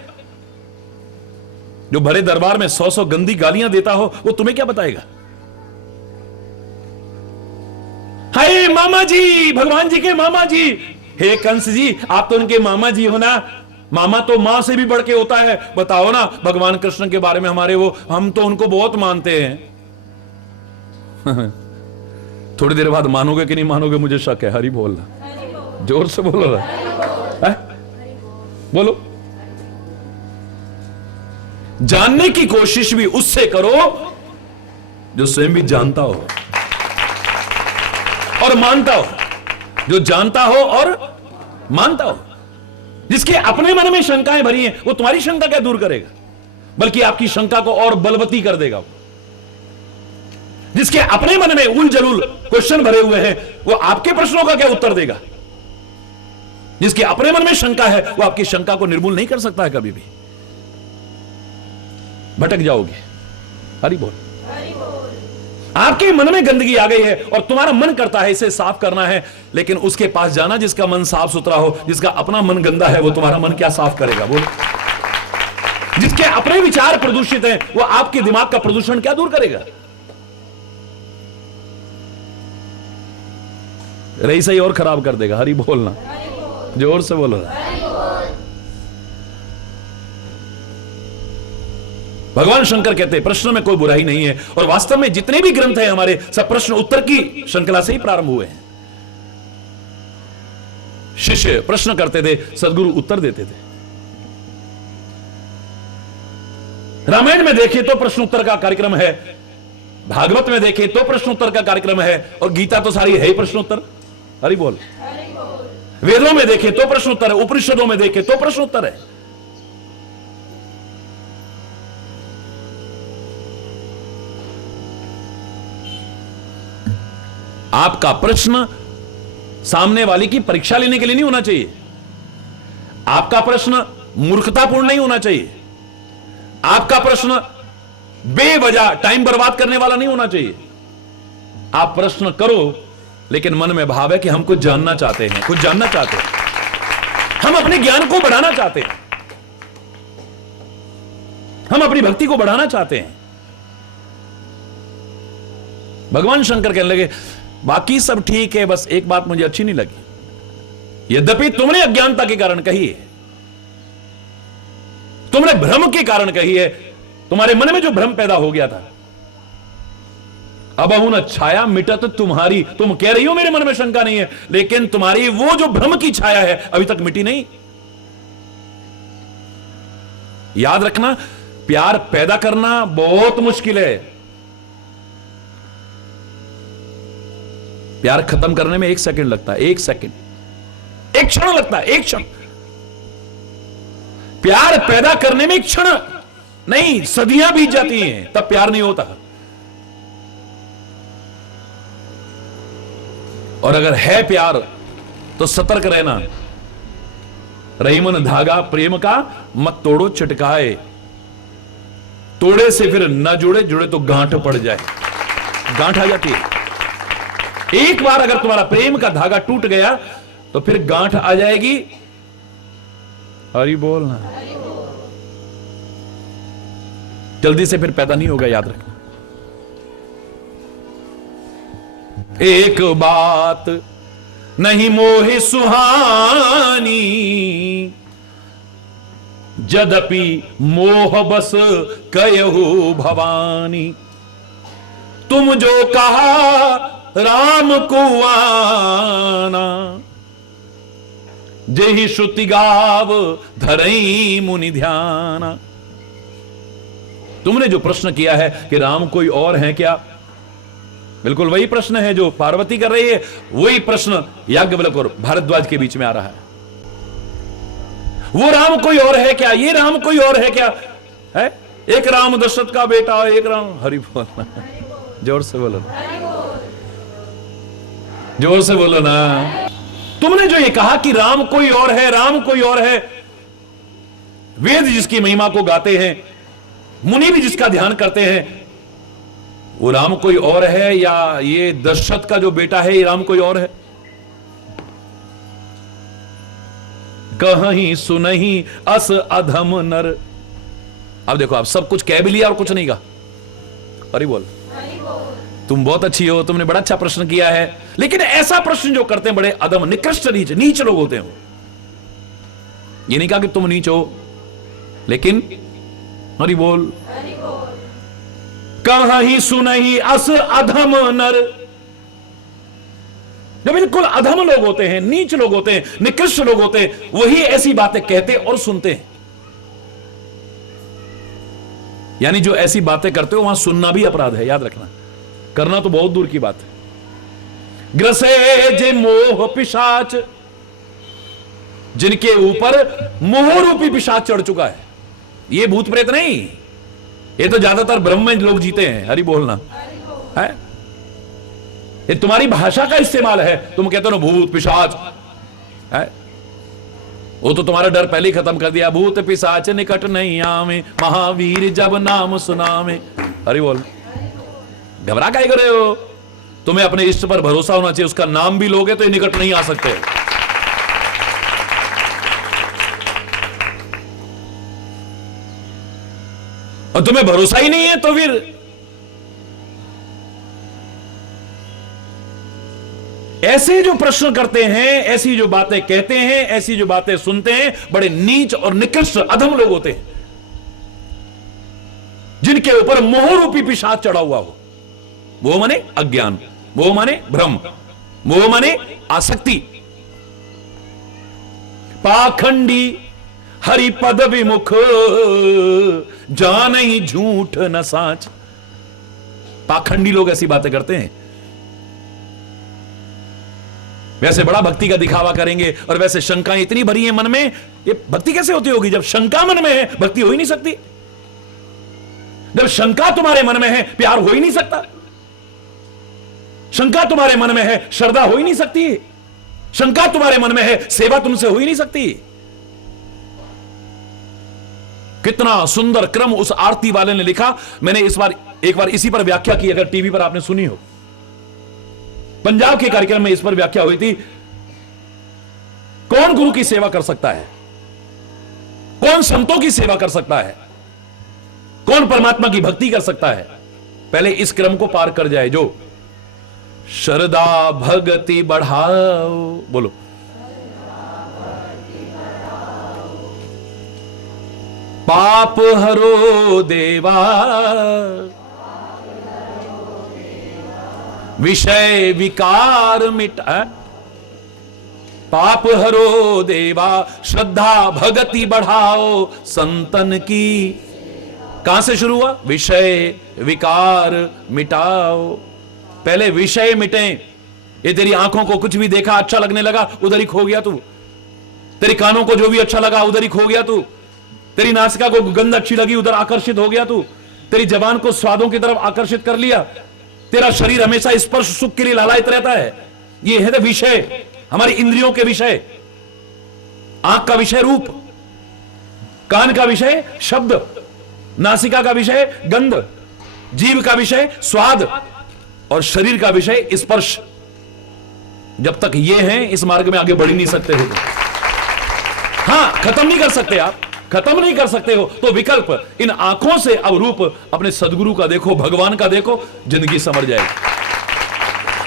जो भरे दरबार में 100 गंदी गालियां देता हो वो तुम्हें क्या बताएगा? हाय मामा जी, भगवान जी के मामा जी, हे कंस जी, आप तो उनके मामा जी हो ना, मामा तो मां से भी बढ़ के होता है, बताओ ना भगवान कृष्ण के बारे में हमारे वो, हम तो उनको बहुत मानते हैं। थोड़ी देर बाद मानोगे कि नहीं मानोगे मुझे शक है। हरि बोलना, जोर से बोलो ना, बोलो। जानने की कोशिश भी उससे करो जो स्वयं भी जानता हो और मानता हो, जो जानता हो और मानता हो। जिसके अपने मन में शंकाएं भरी हैं वो तुम्हारी शंका क्या दूर करेगा, बल्कि आपकी शंका को और बलवती कर देगा। जिसके अपने मन में उल जलूल क्वेश्चन भरे हुए हैं वो आपके प्रश्नों का क्या उत्तर देगा? जिसके अपने मन में शंका है वो आपकी शंका को निर्मूल नहीं कर सकता है कभी भी। भटक जाओगे। हरि बोल। आपके मन में गंदगी आ गई है और तुम्हारा मन करता है इसे साफ करना है, लेकिन उसके पास जाना जिसका मन साफ सुथरा हो। जिसका अपना मन गंदा है वो तुम्हारा मन क्या साफ करेगा? बोलो। जिसके अपने विचार प्रदूषित हैं वो आपके दिमाग का प्रदूषण क्या दूर करेगा? रही सही और खराब कर देगा। हरि बोलना, जोर से बोलो। भगवान शंकर कहते हैं प्रश्न में कोई बुराई नहीं है, और वास्तव में जितने भी ग्रंथ हैं हमारे सब प्रश्न उत्तर की श्रृंखला से ही प्रारंभ हुए हैं। शिष्य प्रश्न करते थे, सदगुरु उत्तर देते थे। रामायण में देखें तो प्रश्न उत्तर का कार्यक्रम है, भागवत में देखें तो प्रश्न उत्तर का कार्यक्रम है, और गीता तो सारी है ही प्रश्न उत्तर। हरि बोल। वेदों में देखें तो प्रश्न उत्तर है, उपनिषदों में देखें तो प्रश्न उत्तर है। आपका प्रश्न सामने वाले की परीक्षा लेने के लिए नहीं होना चाहिए। आपका प्रश्न मूर्खतापूर्ण नहीं होना चाहिए। आपका प्रश्न बेवजह टाइम बर्बाद करने वाला नहीं होना चाहिए। आप प्रश्न करो लेकिन मन में भाव है कि हम कुछ जानना चाहते हैं, कुछ जानना चाहते हैं, हम अपने ज्ञान को बढ़ाना चाहते हैं, हम अपनी भक्ति को बढ़ाना चाहते हैं। भगवान शंकर कहने लगे बाकी सब ठीक है, बस एक बात मुझे अच्छी नहीं लगी। यद्यपि तुमने अज्ञानता के कारण कही है, तुमने भ्रम के कारण कही है, तुम्हारे मन में जो भ्रम पैदा हो गया था, अब न छाया मिटत तुम्हारी। तुम कह रही हो मेरे मन में शंका नहीं है, लेकिन तुम्हारी वो जो भ्रम की छाया है अभी तक मिटी नहीं। याद रखना, प्यार पैदा करना बहुत मुश्किल है, प्यार खत्म करने में 1 सेकंड लगता है। 1 सेकंड, 1 क्षण लगता है, 1 क्षण। प्यार पैदा करने में 1 क्षण नहीं, सदियां बीत जाती हैं, तब प्यार नहीं होता। और अगर है प्यार तो सतर्क रहना, रहीमन धागा प्रेम का मत तोड़ो चटकाए, तोड़े से फिर न जुड़े, जुड़े तो गांठ पड़ जाए, गांठ आ जाती है। एक बार अगर तुम्हारा प्रेम का धागा टूट गया तो फिर गांठ आ जाएगी। हरि बोल ना, जल्दी से फिर पैदा नहीं होगा, याद रखना। एक बात नहीं मोहे सुहानी, यद्यपि मोह बस कयहु भवानी। तुम जो कहा राम को आना, जेहि श्रुति गाव धरई मुनि ध्याना। तुमने जो प्रश्न किया है कि राम कोई और है क्या, बिल्कुल वही प्रश्न है जो पार्वती कर रही है, वही प्रश्न याज्ञवल्क्य और भारद्वाज के बीच में आ रहा है। वो राम कोई और है क्या, ये राम कोई और है क्या है? एक राम दशरथ का बेटा, एक राम। हरि बोल, जोर से बोलो, जोर से बोलो ना। तुमने जो ये कहा कि राम कोई और है, राम कोई और है, वेद जिसकी महिमा को गाते हैं, मुनि भी जिसका ध्यान करते हैं, वो राम कोई और है या ये दशरथ का जो बेटा है ये राम कोई और है? कहीं सुनही अस अधम नर। अब देखो, आप सब कुछ कह भी लिया और कुछ नहीं कहा। अरे बोल, तुम बहुत अच्छी हो, तुमने बड़ा अच्छा प्रश्न किया है, लेकिन ऐसा प्रश्न जो करते हैं बड़े अधम, निकृष्ट, नीच लोग होते हैं। ये नहीं कहा कि तुम नीच हो, लेकिन हरि बोल, कहीं सुनही अस अधम नर। जो बिल्कुल अधम लोग होते हैं, नीच लोग होते हैं, निकृष्ट लोग होते हैं, वही ऐसी बातें कहते और सुनते हैं। यानी जो ऐसी बातें करते हो वहां सुनना भी अपराध है, याद रखना। करना तो बहुत दूर की बात है। ग्रसे जे मोह पिशाच, जिनके ऊपर मोह रूपी पिशाच चढ़ चुका है। ये भूत प्रेत नहीं, ये तो ज्यादातर ब्रह्म में लोग जीते हैं। हरि बोलना है, ये तुम्हारी भाषा का इस्तेमाल है। तुम कहते हो ना भूत पिशाच है, वो तो तुम्हारा डर पहले ही खत्म कर दिया। भूत पिशाच निकट नहीं आवे, महावीर जब नाम सुनावे। हरि बोल, घबरा काहे कर रहे हो? तुम्हें अपने इष्ट पर भरोसा होना चाहिए। उसका नाम भी लोगे तो ये निकट नहीं आ सकते। और तुम्हें भरोसा ही नहीं है तो फिर ऐसे जो प्रश्न करते हैं, ऐसी जो बातें कहते हैं, ऐसी जो बातें सुनते हैं, बड़े नीच और निकृष्ट अधम लोग होते हैं, जिनके ऊपर मोह रूपी पिशाच चढ़ा हुआ हो। मोह माने अज्ञान, मोह माने भ्रम, मोह माने आसक्ति। पाखंडी हरि पद विमुख, जानहि झूठ न साच। पाखंडी लोग ऐसी बातें करते हैं। वैसे बड़ा भक्ति का दिखावा करेंगे और वैसे शंकाएं इतनी भरी है मन में। ये भक्ति कैसे होती होगी? जब शंका मन में है भक्ति हो ही नहीं सकती। जब शंका तुम्हारे मन में है प्यार हो ही नहीं सकता। शंका तुम्हारे मन में है श्रद्धा हो ही नहीं सकती। शंका तुम्हारे मन में है सेवा तुमसे हो ही नहीं सकती। कितना सुंदर क्रम उस आरती वाले ने लिखा। मैंने एक बार इसी पर व्याख्या की, अगर टीवी पर आपने सुनी हो। पंजाब के कार्यक्रम में इस पर व्याख्या हुई थी। कौन गुरु की सेवा कर सकता है, कौन संतों की सेवा कर सकता है, कौन परमात्मा की भक्ति कर सकता है? पहले इस क्रम को पार कर जाए जो श्रद्धा भक्ति बढ़ाओ। बोलो, पाप हरो देवा, विषय विकार मिटा। पाप हरो देवा, श्रद्धा भक्ति बढ़ाओ संतन की। कहां से शुरू हुआ? विषय विकार मिटाओ। पहले विषय मिटे। ये तेरी आंखों को कुछ भी देखा अच्छा लगने लगा, उधर ही खो गया तू। तेरी कानों को जो भी अच्छा लगा उधर ही खो गया तू। तेरी नासिका को गंध अच्छी लगी, उधर आकर्षित हो गया तू। तेरी जबान को स्वादों की तरफ आकर्षित कर लिया। तेरा शरीर हमेशा स्पर्श सुख के लिए लालायित रहता है। ये है विषय, हमारी इंद्रियों के विषय। आंख का विषय रूप, कान का विषय शब्द, नासिका का विषय गंध, जीभ का विषय स्वाद और शरीर का विषय स्पर्श। जब तक ये हैं इस मार्ग में आगे बढ़ ही नहीं सकते हो। हां, खत्म नहीं कर सकते, आप खत्म नहीं कर सकते हो तो विकल्प, इन आंखों से अब रूप अपने सदगुरु का देखो, भगवान का देखो, जिंदगी समझ जाएगी।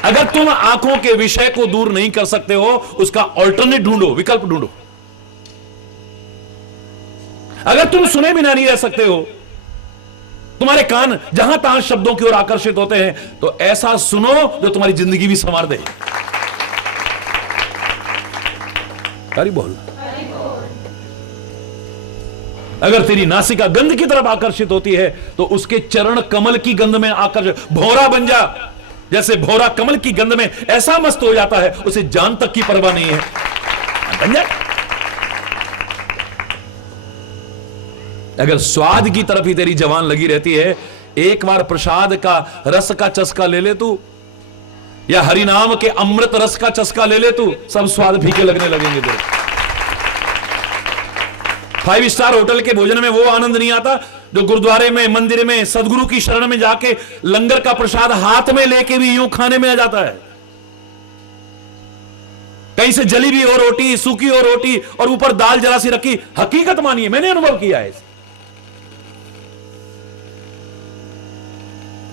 अगर तुम आंखों के विषय को दूर नहीं कर सकते हो, उसका ऑल्टरनेट ढूंढो, विकल्प ढूंढो। अगर तुम सुने बिना नहीं रह सकते हो, तुम्हारे कान जहां तहां शब्दों की ओर आकर्षित होते हैं, तो ऐसा सुनो जो तुम्हारी जिंदगी भी संवार दे। हरि बोल। अगर तेरी नासिका गंध की तरफ आकर्षित होती है तो उसके चरण कमल की गंध में आकर्षित, भौरा बन जा। जैसे भौरा कमल की गंध में ऐसा मस्त हो जाता है, उसे जान तक की परवाह नहीं है, बन जा। अगर स्वाद की तरफ ही तेरी जवान लगी रहती है, एक बार प्रसाद का रस का चस्का ले ले तू, या हरिनाम के अमृत रस का चस्का ले ले तू, सब स्वाद फीके लगने लगेंगे तेरे। 5 स्टार होटल के भोजन में वो आनंद नहीं आता जो गुरुद्वारे में, मंदिर में, सदगुरु की शरण में जाके लंगर का प्रसाद हाथ में लेके भी यूं खाने में आ जाता है। कहीं से जली भी हो रोटी, सूखी हो रोटी और ऊपर दाल जरा सी रखी, हकीकत मानिए, मैंने अनुभव किया है।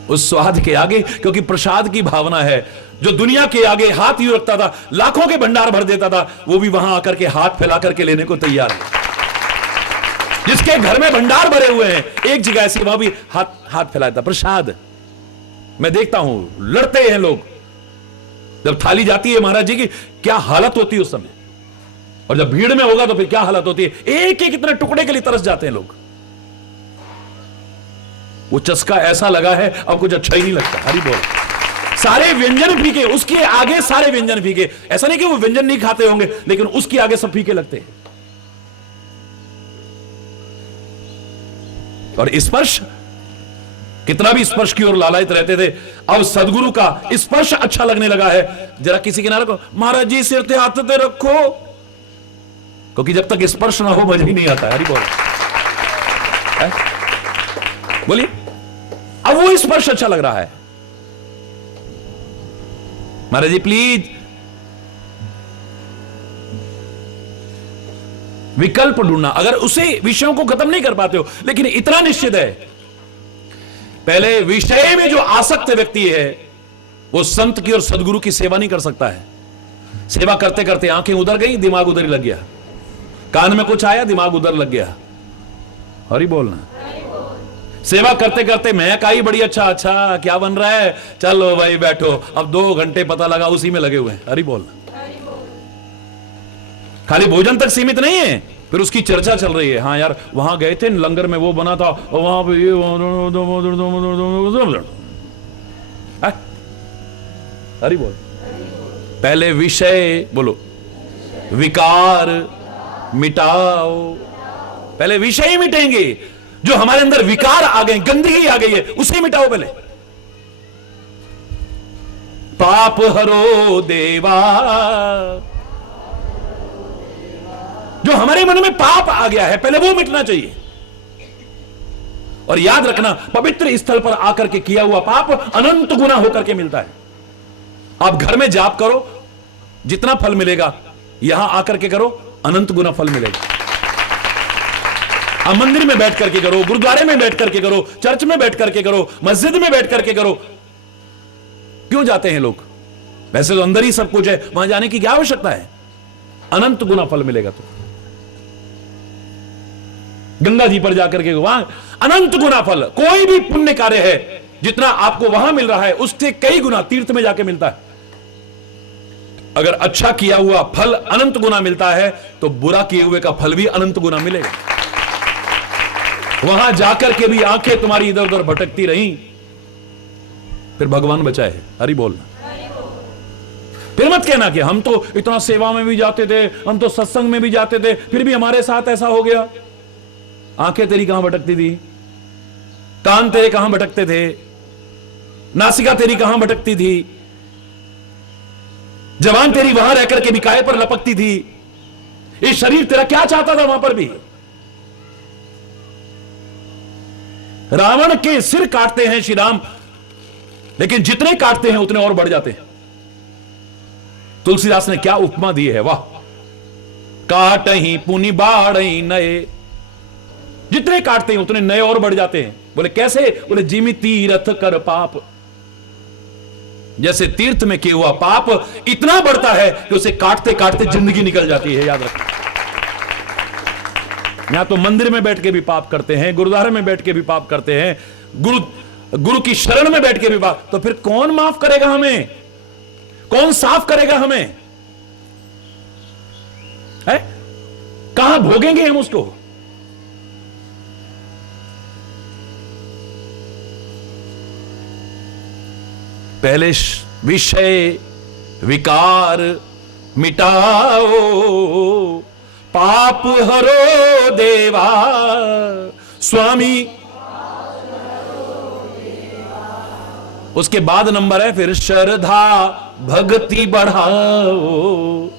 उस स्वाद के आगे, क्योंकि प्रसाद की भावना है, जो दुनिया के आगे हाथ यूं रखता था, लाखों के भंडार भर देता था, वो भी वहां आकर के हाथ फैला करके लेने को तैयार है। जिसके घर में भंडार भरे हुए हैं, एक जगह ऐसी वहां भी हाथ फैलाता प्रसाद। मैं देखता हूं लड़ते हैं लोग, जब थाली जाती है महाराज जी की, क्या हालत होती है उस समय, और जब भीड़ में होगा तो फिर क्या हालत होती है। एक एक इतने टुकड़े के लिए तरस जाते हैं लोग। वो चस्का ऐसा लगा है, अब कुछ अच्छा ही नहीं लगता। हरि बोल। सारे व्यंजन फीके, उसके आगे सारे व्यंजन फीके। ऐसा नहीं कि वो व्यंजन नहीं खाते होंगे, लेकिन उसके आगे सब फीके लगते हैं। और स्पर्श, कितना भी स्पर्श की ओर लालायित रहते थे, अब सदगुरु का स्पर्श अच्छा लगने लगा है। जरा किसी के ना रखो, महाराज जी सिर ते हाथ ते रखो, क्योंकि जब तक स्पर्श ना हो मजा ही नहीं आता है। हरि बोल। बोलिए, अब वो स्पर्श अच्छा लग रहा है। महाराज जी प्लीज, विकल्प ढूंढना। अगर उसे विषयों को खत्म नहीं कर पाते हो, लेकिन इतना निश्चित है, पहले विषय में जो आसक्त व्यक्ति है वो संत की और सदगुरु की सेवा नहीं कर सकता है। सेवा करते करते आंखें उधर गई, दिमाग उधर ही लग गया, कान में कुछ आया, दिमाग उधर लग गया। हरि बोलना। सेवा करते करते महक आई बड़ी, अच्छा अच्छा क्या बन रहा है, चलो भाई बैठो, अब 2 घंटे पता लगा उसी में लगे हुए हैं। हरि बोलना। खाली भोजन तक सीमित नहीं है, फिर उसकी चर्चा चल रही है। हाँ यार वहां गए थे, लंगर में वो बना था, वहां पे हरि बोल। पहले विषय बोलो, विकार मिटाओ। पहले विषय ही मिटेंगे, जो हमारे अंदर विकार आ गए, गंदगी आ गई है, उसे मिटाओ पहले। पाप हरो देवा, जो हमारे मन में पाप आ गया है पहले वो मिटना चाहिए। और याद रखना, पवित्र स्थल पर आकर के किया हुआ पाप अनंत गुना होकर के मिलता है। आप घर में जाप करो, जितना फल मिलेगा, यहां आकर के करो, अनंत गुना फल मिलेगा। आप मंदिर में बैठ करके करो, गुरुद्वारे में बैठ करके करो, चर्च में बैठ करके करो, मस्जिद में बैठ करके करो। क्यों जाते हैं लोग? वैसे तो अंदर ही सब कुछ है, वहां जाने की क्या आवश्यकता है? अनंत गुना फल मिलेगा। तो गंगा जी पर जाकर के वहां अनंत गुना फल, कोई भी पुण्य कार्य है जितना आपको वहां मिल रहा है उससे कई गुना तीर्थ में जाके मिलता है। अगर अच्छा किया हुआ फल अनंत गुना मिलता है तो बुरा किए हुए का फल भी अनंत गुना मिलेगा। वहां जाकर के भी आंखें तुम्हारी इधर उधर भटकती रहीं, फिर भगवान बचाए। हरि बोलना। फिर मत कहना कि हम तो इतना सेवा में भी जाते थे, हम तो सत्संग में भी जाते थे, फिर भी हमारे साथ ऐसा हो गया। आंखें तेरी कहां भटकती थी? कान तेरे कहां भटकते थे? नासिका तेरी कहां भटकती थी? जवान तेरी वहां रहकर के भी काय पर लपकती थी, ये शरीर तेरा क्या चाहता था वहां पर भी? रावण के सिर काटते हैं श्री राम, लेकिन जितने काटते हैं उतने और बढ़ जाते हैं। तुलसीदास ने क्या उपमा दी है, वाह! काट ही पुनि बाढ़ ही नए, जितने काटते हैं उतने नए और बढ़ जाते हैं। बोले कैसे? बोले जिमि तीर्थ कर पाप, जैसे तीर्थ में किया हुआ पाप इतना बढ़ता है कि उसे काटते काटते जिंदगी निकल जाती है। याद रखना, यहां तो मंदिर में बैठ के भी पाप करते हैं, गुरुद्वारे में बैठ के भी पाप करते हैं, गुरु की शरण में बैठ के भी पाप, तो फिर कौन माफ करेगा हमें? कौन साफ करेगा हमें? है? कहां भोगेंगे हम उसको? पहले विषय विकार मिटाओ, पाप हरो देवा स्वामी। उसके बाद नंबर है फिर श्रद्धा भक्ति बढ़ाओ।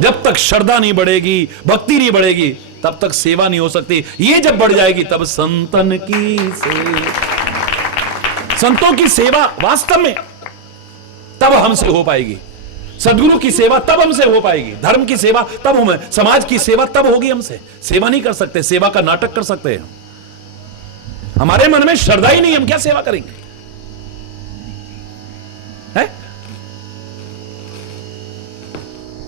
जब तक श्रद्धा नहीं बढ़ेगी, भक्ति नहीं बढ़ेगी, तब तक सेवा नहीं हो सकती। ये जब बढ़ जाएगी तब संतन की सेवा, संतों की सेवा वास्तव में तब हमसे हो पाएगी, सदगुरु की सेवा तब हमसे हो पाएगी, धर्म की सेवा तब हमें, समाज की सेवा तब होगी हमसे। सेवा नहीं कर सकते, सेवा का नाटक कर सकते हैं। हमारे मन में श्रद्धा ही नहीं, हम क्या सेवा करेंगे? है?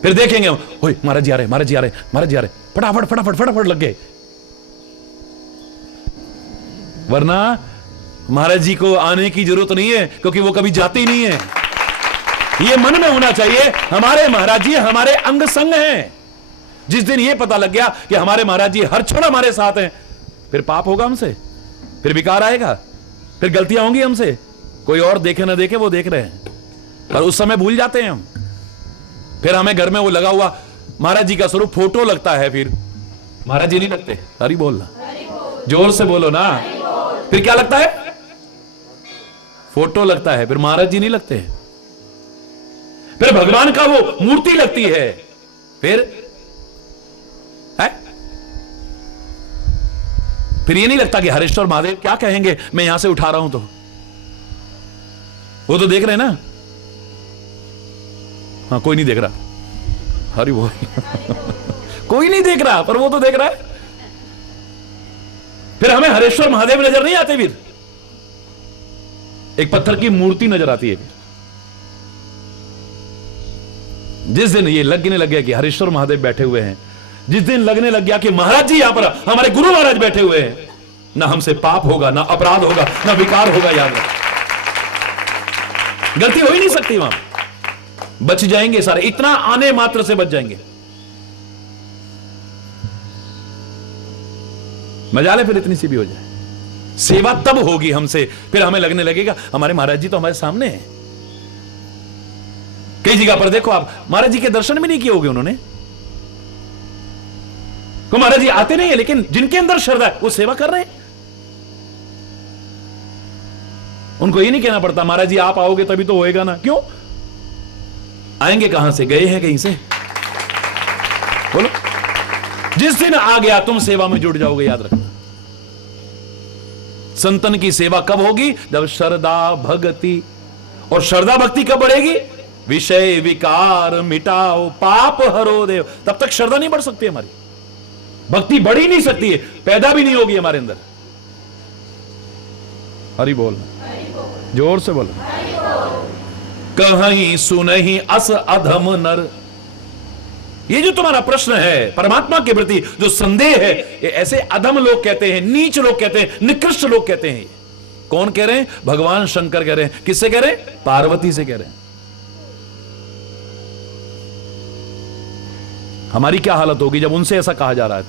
फिर देखेंगे हम, ओए महाराज जी आ रहे, महाराज जी आ रहे, महाराज जी आ रहे, फटाफट फटाफट फटाफट लग गए। वरना महाराज जी को आने की जरूरत नहीं है, क्योंकि वो कभी जाते ही नहीं है। ये मन में होना चाहिए, हमारे महाराज जी हमारे अंग संग हैं। जिस दिन ये पता लग गया कि हमारे महाराज जी हर क्षण हमारे साथ हैं, फिर पाप होगा हमसे, फिर विकार आएगा, फिर गलतियां होंगी हमसे। कोई और देखे ना देखे, वो देख रहे हैं, पर उस समय भूल जाते हैं हम। फिर हमें घर में वो लगा हुआ महाराज जी का स्वरूप फोटो लगता है, फिर महाराज जी नहीं लगते। हरि बोलना, जोर से बोलो ना। फिर क्या लगता है? फोटो लगता है, फिर महाराज जी नहीं लगते। फिर भगवान का वो मूर्ति लगती है, फिर है? फिर ये नहीं लगता कि हरेश्वर महादेव क्या कहेंगे मैं यहां से उठा रहा हूं, तो वो तो देख रहे हैं ना। हाँ, कोई नहीं देख रहा, हरि बोल कोई नहीं देख रहा, पर वो तो देख रहा है। फिर हमें हरेश्वर महादेव नजर नहीं आते, फिर एक पत्थर की मूर्ति नजर आती है। जिस दिन ये लगने लग गया कि हरेश्वर महादेव बैठे हुए हैं, जिस दिन लगने लग गया कि महाराज जी यहां पर हमारे गुरु महाराज बैठे हुए हैं, ना हमसे पाप होगा, ना अपराध होगा, ना विकार होगा। याद रख, गलती हो ही नहीं सकती वहां, बच जाएंगे सारे, इतना आने मात्र से बच जाएंगे। मजा ले, फिर इतनी सी भी हो जाए। सेवा तब होगी हमसे, फिर हमें लगने लगेगा हमारे महाराज जी तो हमारे सामने हैं। कई जगह पर देखो आप, महाराज जी के दर्शन भी नहीं किए होंगे उन्होंने, तो महाराज जी आते नहीं है, लेकिन जिनके अंदर श्रद्धा है वो सेवा कर रहे हैं। उनको ये नहीं कहना पड़ता महाराज जी आप आओगे तभी तो होएगा ना। क्यों आएंगे? कहां से? गए हैं कहीं से। बोलो, जिस दिन आ गया तुम सेवा में जुड़ जाओगे। याद रखना, संतन की सेवा कब होगी? जब श्रद्धा भक्ति, और श्रद्धा भक्ति कब बढ़ेगी? विषय विकार मिटाओ, पाप हरो देव। तब तक श्रद्धा नहीं बढ़ सकती हमारी, भक्ति बढ़ ही नहीं सकती है, पैदा भी नहीं होगी हमारे अंदर। हरि बोल, जोर से बोलो। कहीं सुनहि अस अधम नर, ये जो तुम्हारा प्रश्न है परमात्मा के प्रति जो संदेह है, ये ऐसे अधम लोग कहते हैं, नीच लोग कहते हैं, निकृष्ट लोग कहते हैं। कौन कह रहे हैं? भगवान शंकर कह रहे हैं। किससे कह रहे हैं? पार्वती से कह रहे हैं। हमारी क्या हालत होगी जब उनसे ऐसा कहा जा रहा है?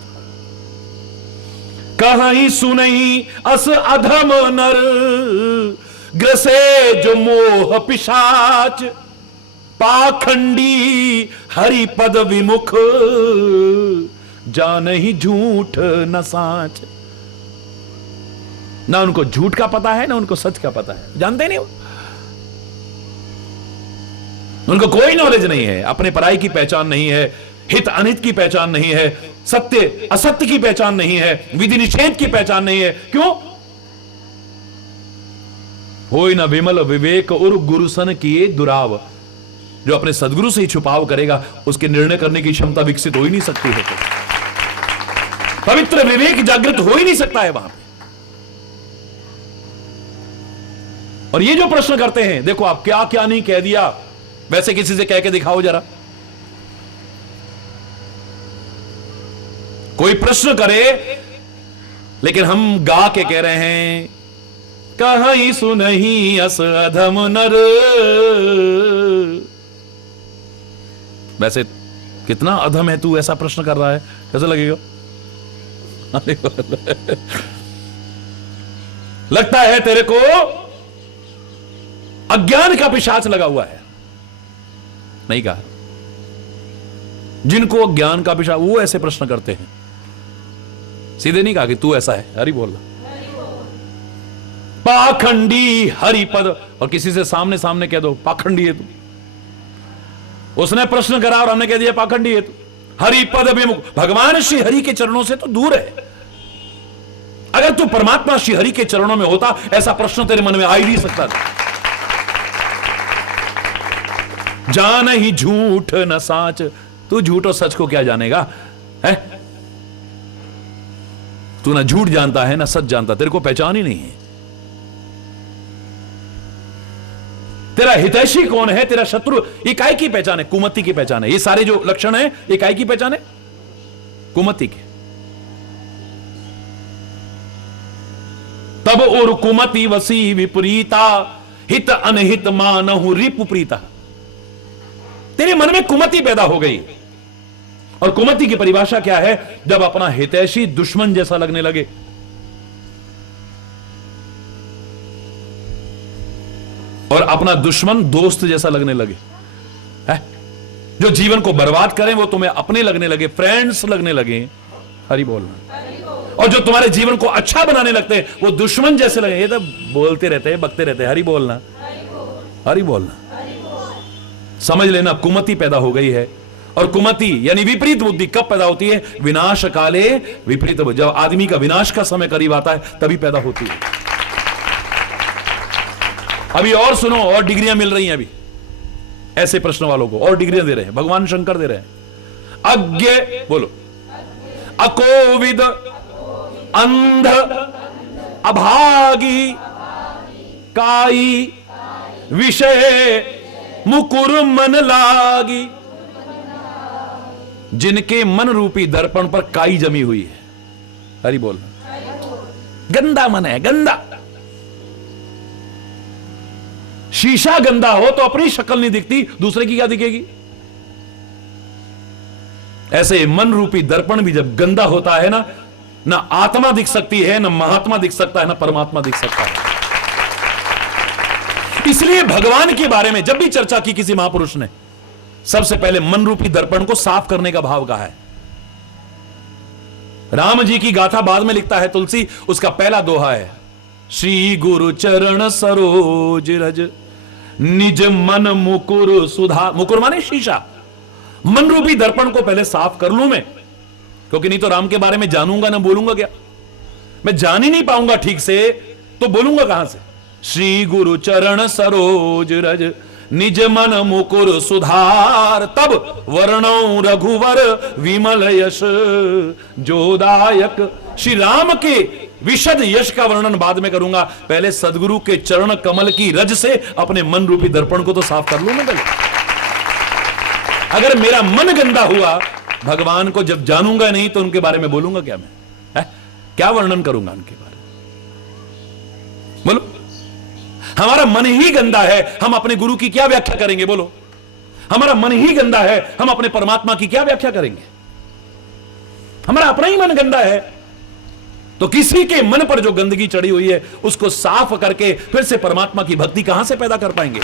कहीं सुनहि अस अधम नर, ग्रसे जो मोह पिशाच, पाखंडी हरिपद विमुख, जानहि झूठ न साच। ना उनको झूठ का पता है, ना उनको सच का पता है, जानते नहीं वो। उनको कोई नॉलेज नहीं है, अपने पराई की पहचान नहीं है, हित अनित की पहचान नहीं है, सत्य असत्य की पहचान नहीं है, विधि निषेध की पहचान नहीं है। क्यों? होई ना विमल विवेक उर गुरुसन किए दुराव। जो अपने सदगुरु से ही छुपाव करेगा उसके निर्णय करने की क्षमता विकसित हो ही नहीं सकती है। पवित्र विवेक जागृत हो ही नहीं सकता है वहां पे। और ये जो प्रश्न करते हैं, देखो आप क्या क्या नहीं कह दिया, वैसे किसी से कह के दिखाओ जरा। कोई प्रश्न करे लेकिन हम गा के कह रहे हैं, कहीं सुनही अस अधम नर। वैसे कितना अधम है तू, ऐसा प्रश्न कर रहा है, कैसा लगेगा? लगता है तेरे को अज्ञान का पिशाच लगा हुआ है। नहीं कहा, जिनको ज्ञान का पिशाच, वो ऐसे प्रश्न करते हैं। सीधे नहीं कहा कि तू ऐसा है, हरि बोलना। पाखंडी हरिपद, और किसी से सामने सामने कह दो पाखंडी है तू। उसने प्रश्न करा और हमने कह दिया पाखंडी है तू। हरिपद अभिमुख, भगवान श्री हरि के चरणों से तो दूर है। अगर तू परमात्मा श्री हरि के चरणों में होता, ऐसा प्रश्न तेरे मन में आ ही नहीं सकता था। जान ही झूठ न साच, तू झूठ और सच को क्या जानेगा है? तू ना झूठ जानता है ना सच जानता, तेरे को पहचान ही नहीं है। तेरा हितैषी कौन है, तेरा शत्रु, ये काय की पहचान है? कुमति की पहचान है। ये सारे जो लक्षण है ये काय की पहचान है? कुमति की। तब और कुमति वसी विपरीता, हित अनहित मानहु रिपु प्रीता। तेरे मन में कुमति पैदा हो गई। और कुमति की परिभाषा क्या है? जब अपना हितैषी दुश्मन जैसा लगने लगे। और अपना दुश्मन दोस्त जैसा लगने लगे है? जो जीवन को बर्बाद करें वो तुम्हें अपने लगने लगे, फ्रेंड्स लगने लगे। हरि बोलना। और जो तुम्हारे जीवन को अच्छा बनाने लगते हैं वो दुश्मन जैसे लगे। ये तो बोलते रहते हैं, बकते रहते हैं। हरि बोलना, हरि बोलना। समझ लेना, कुमति पैदा हो गई है। और कुमति यानी विपरीत बुद्धि कब पैदा होती है? विनाश काले विपरीत बुद्धि। जब आदमी का विनाश का समय करीब आता है तभी पैदा होती है। अभी और सुनो, और डिग्रियां मिल रही हैं अभी ऐसे प्रश्न वालों को, और डिग्रियां दे रहे हैं, भगवान शंकर दे रहे हैं। अज्ञ बोलो, अकोविद, अंध, अभागी, काई, विषय मुकुर मन लागी। जिनके मन रूपी दर्पण पर काई जमी हुई है। हरि बोल। गंदा मन है, गंदा। शीशा गंदा हो तो अपनी शक्ल नहीं दिखती, दूसरे की क्या दिखेगी? ऐसे मन रूपी दर्पण भी जब गंदा होता है ना, ना आत्मा दिख सकती है, ना महात्मा दिख सकता है, ना परमात्मा दिख सकता है। इसलिए भगवान के बारे में जब भी चर्चा की किसी महापुरुष ने, सबसे पहले मन रूपी दर्पण को साफ करने का भाव कहा है। राम जी की गाथा बाद में लिखता है तुलसी, उसका पहला दोहा है, श्री गुरु चरण सरोज रज निज मन मुकुर सुधा। मुकुर माने शीशा। मन रूपी दर्पण को पहले साफ कर लूं मैं, क्योंकि नहीं तो राम के बारे में जानूंगा ना बोलूंगा क्या? मैं जान ही नहीं पाऊंगा ठीक से तो बोलूंगा कहां से? श्री गुरु चरण सरोज रज निज मन मुकुर सुधार, तब वर्णौ रघुवर विमल यश जोदायक। श्री राम के विशद यश का वर्णन बाद में करूंगा, पहले सदगुरु के चरण कमल की रज से अपने मन रूपी दर्पण को तो साफ कर लूं मैं पहले। अगर मेरा मन गंदा हुआ, भगवान को जब जानूंगा नहीं तो उनके बारे में बोलूंगा क्या मैं? क्या वर्णन करूंगा उनके बारे में? बोलो। हमारा मन ही गंदा है, हम अपने गुरु की क्या व्याख्या करेंगे? बोलो। हमारा मन ही गंदा है, हम अपने परमात्मा की क्या व्याख्या करेंगे? हमारा अपना ही मन गंदा है, तो किसी के मन पर जो गंदगी चढ़ी हुई है उसको साफ करके फिर से परमात्मा की भक्ति कहां से पैदा कर पाएंगे?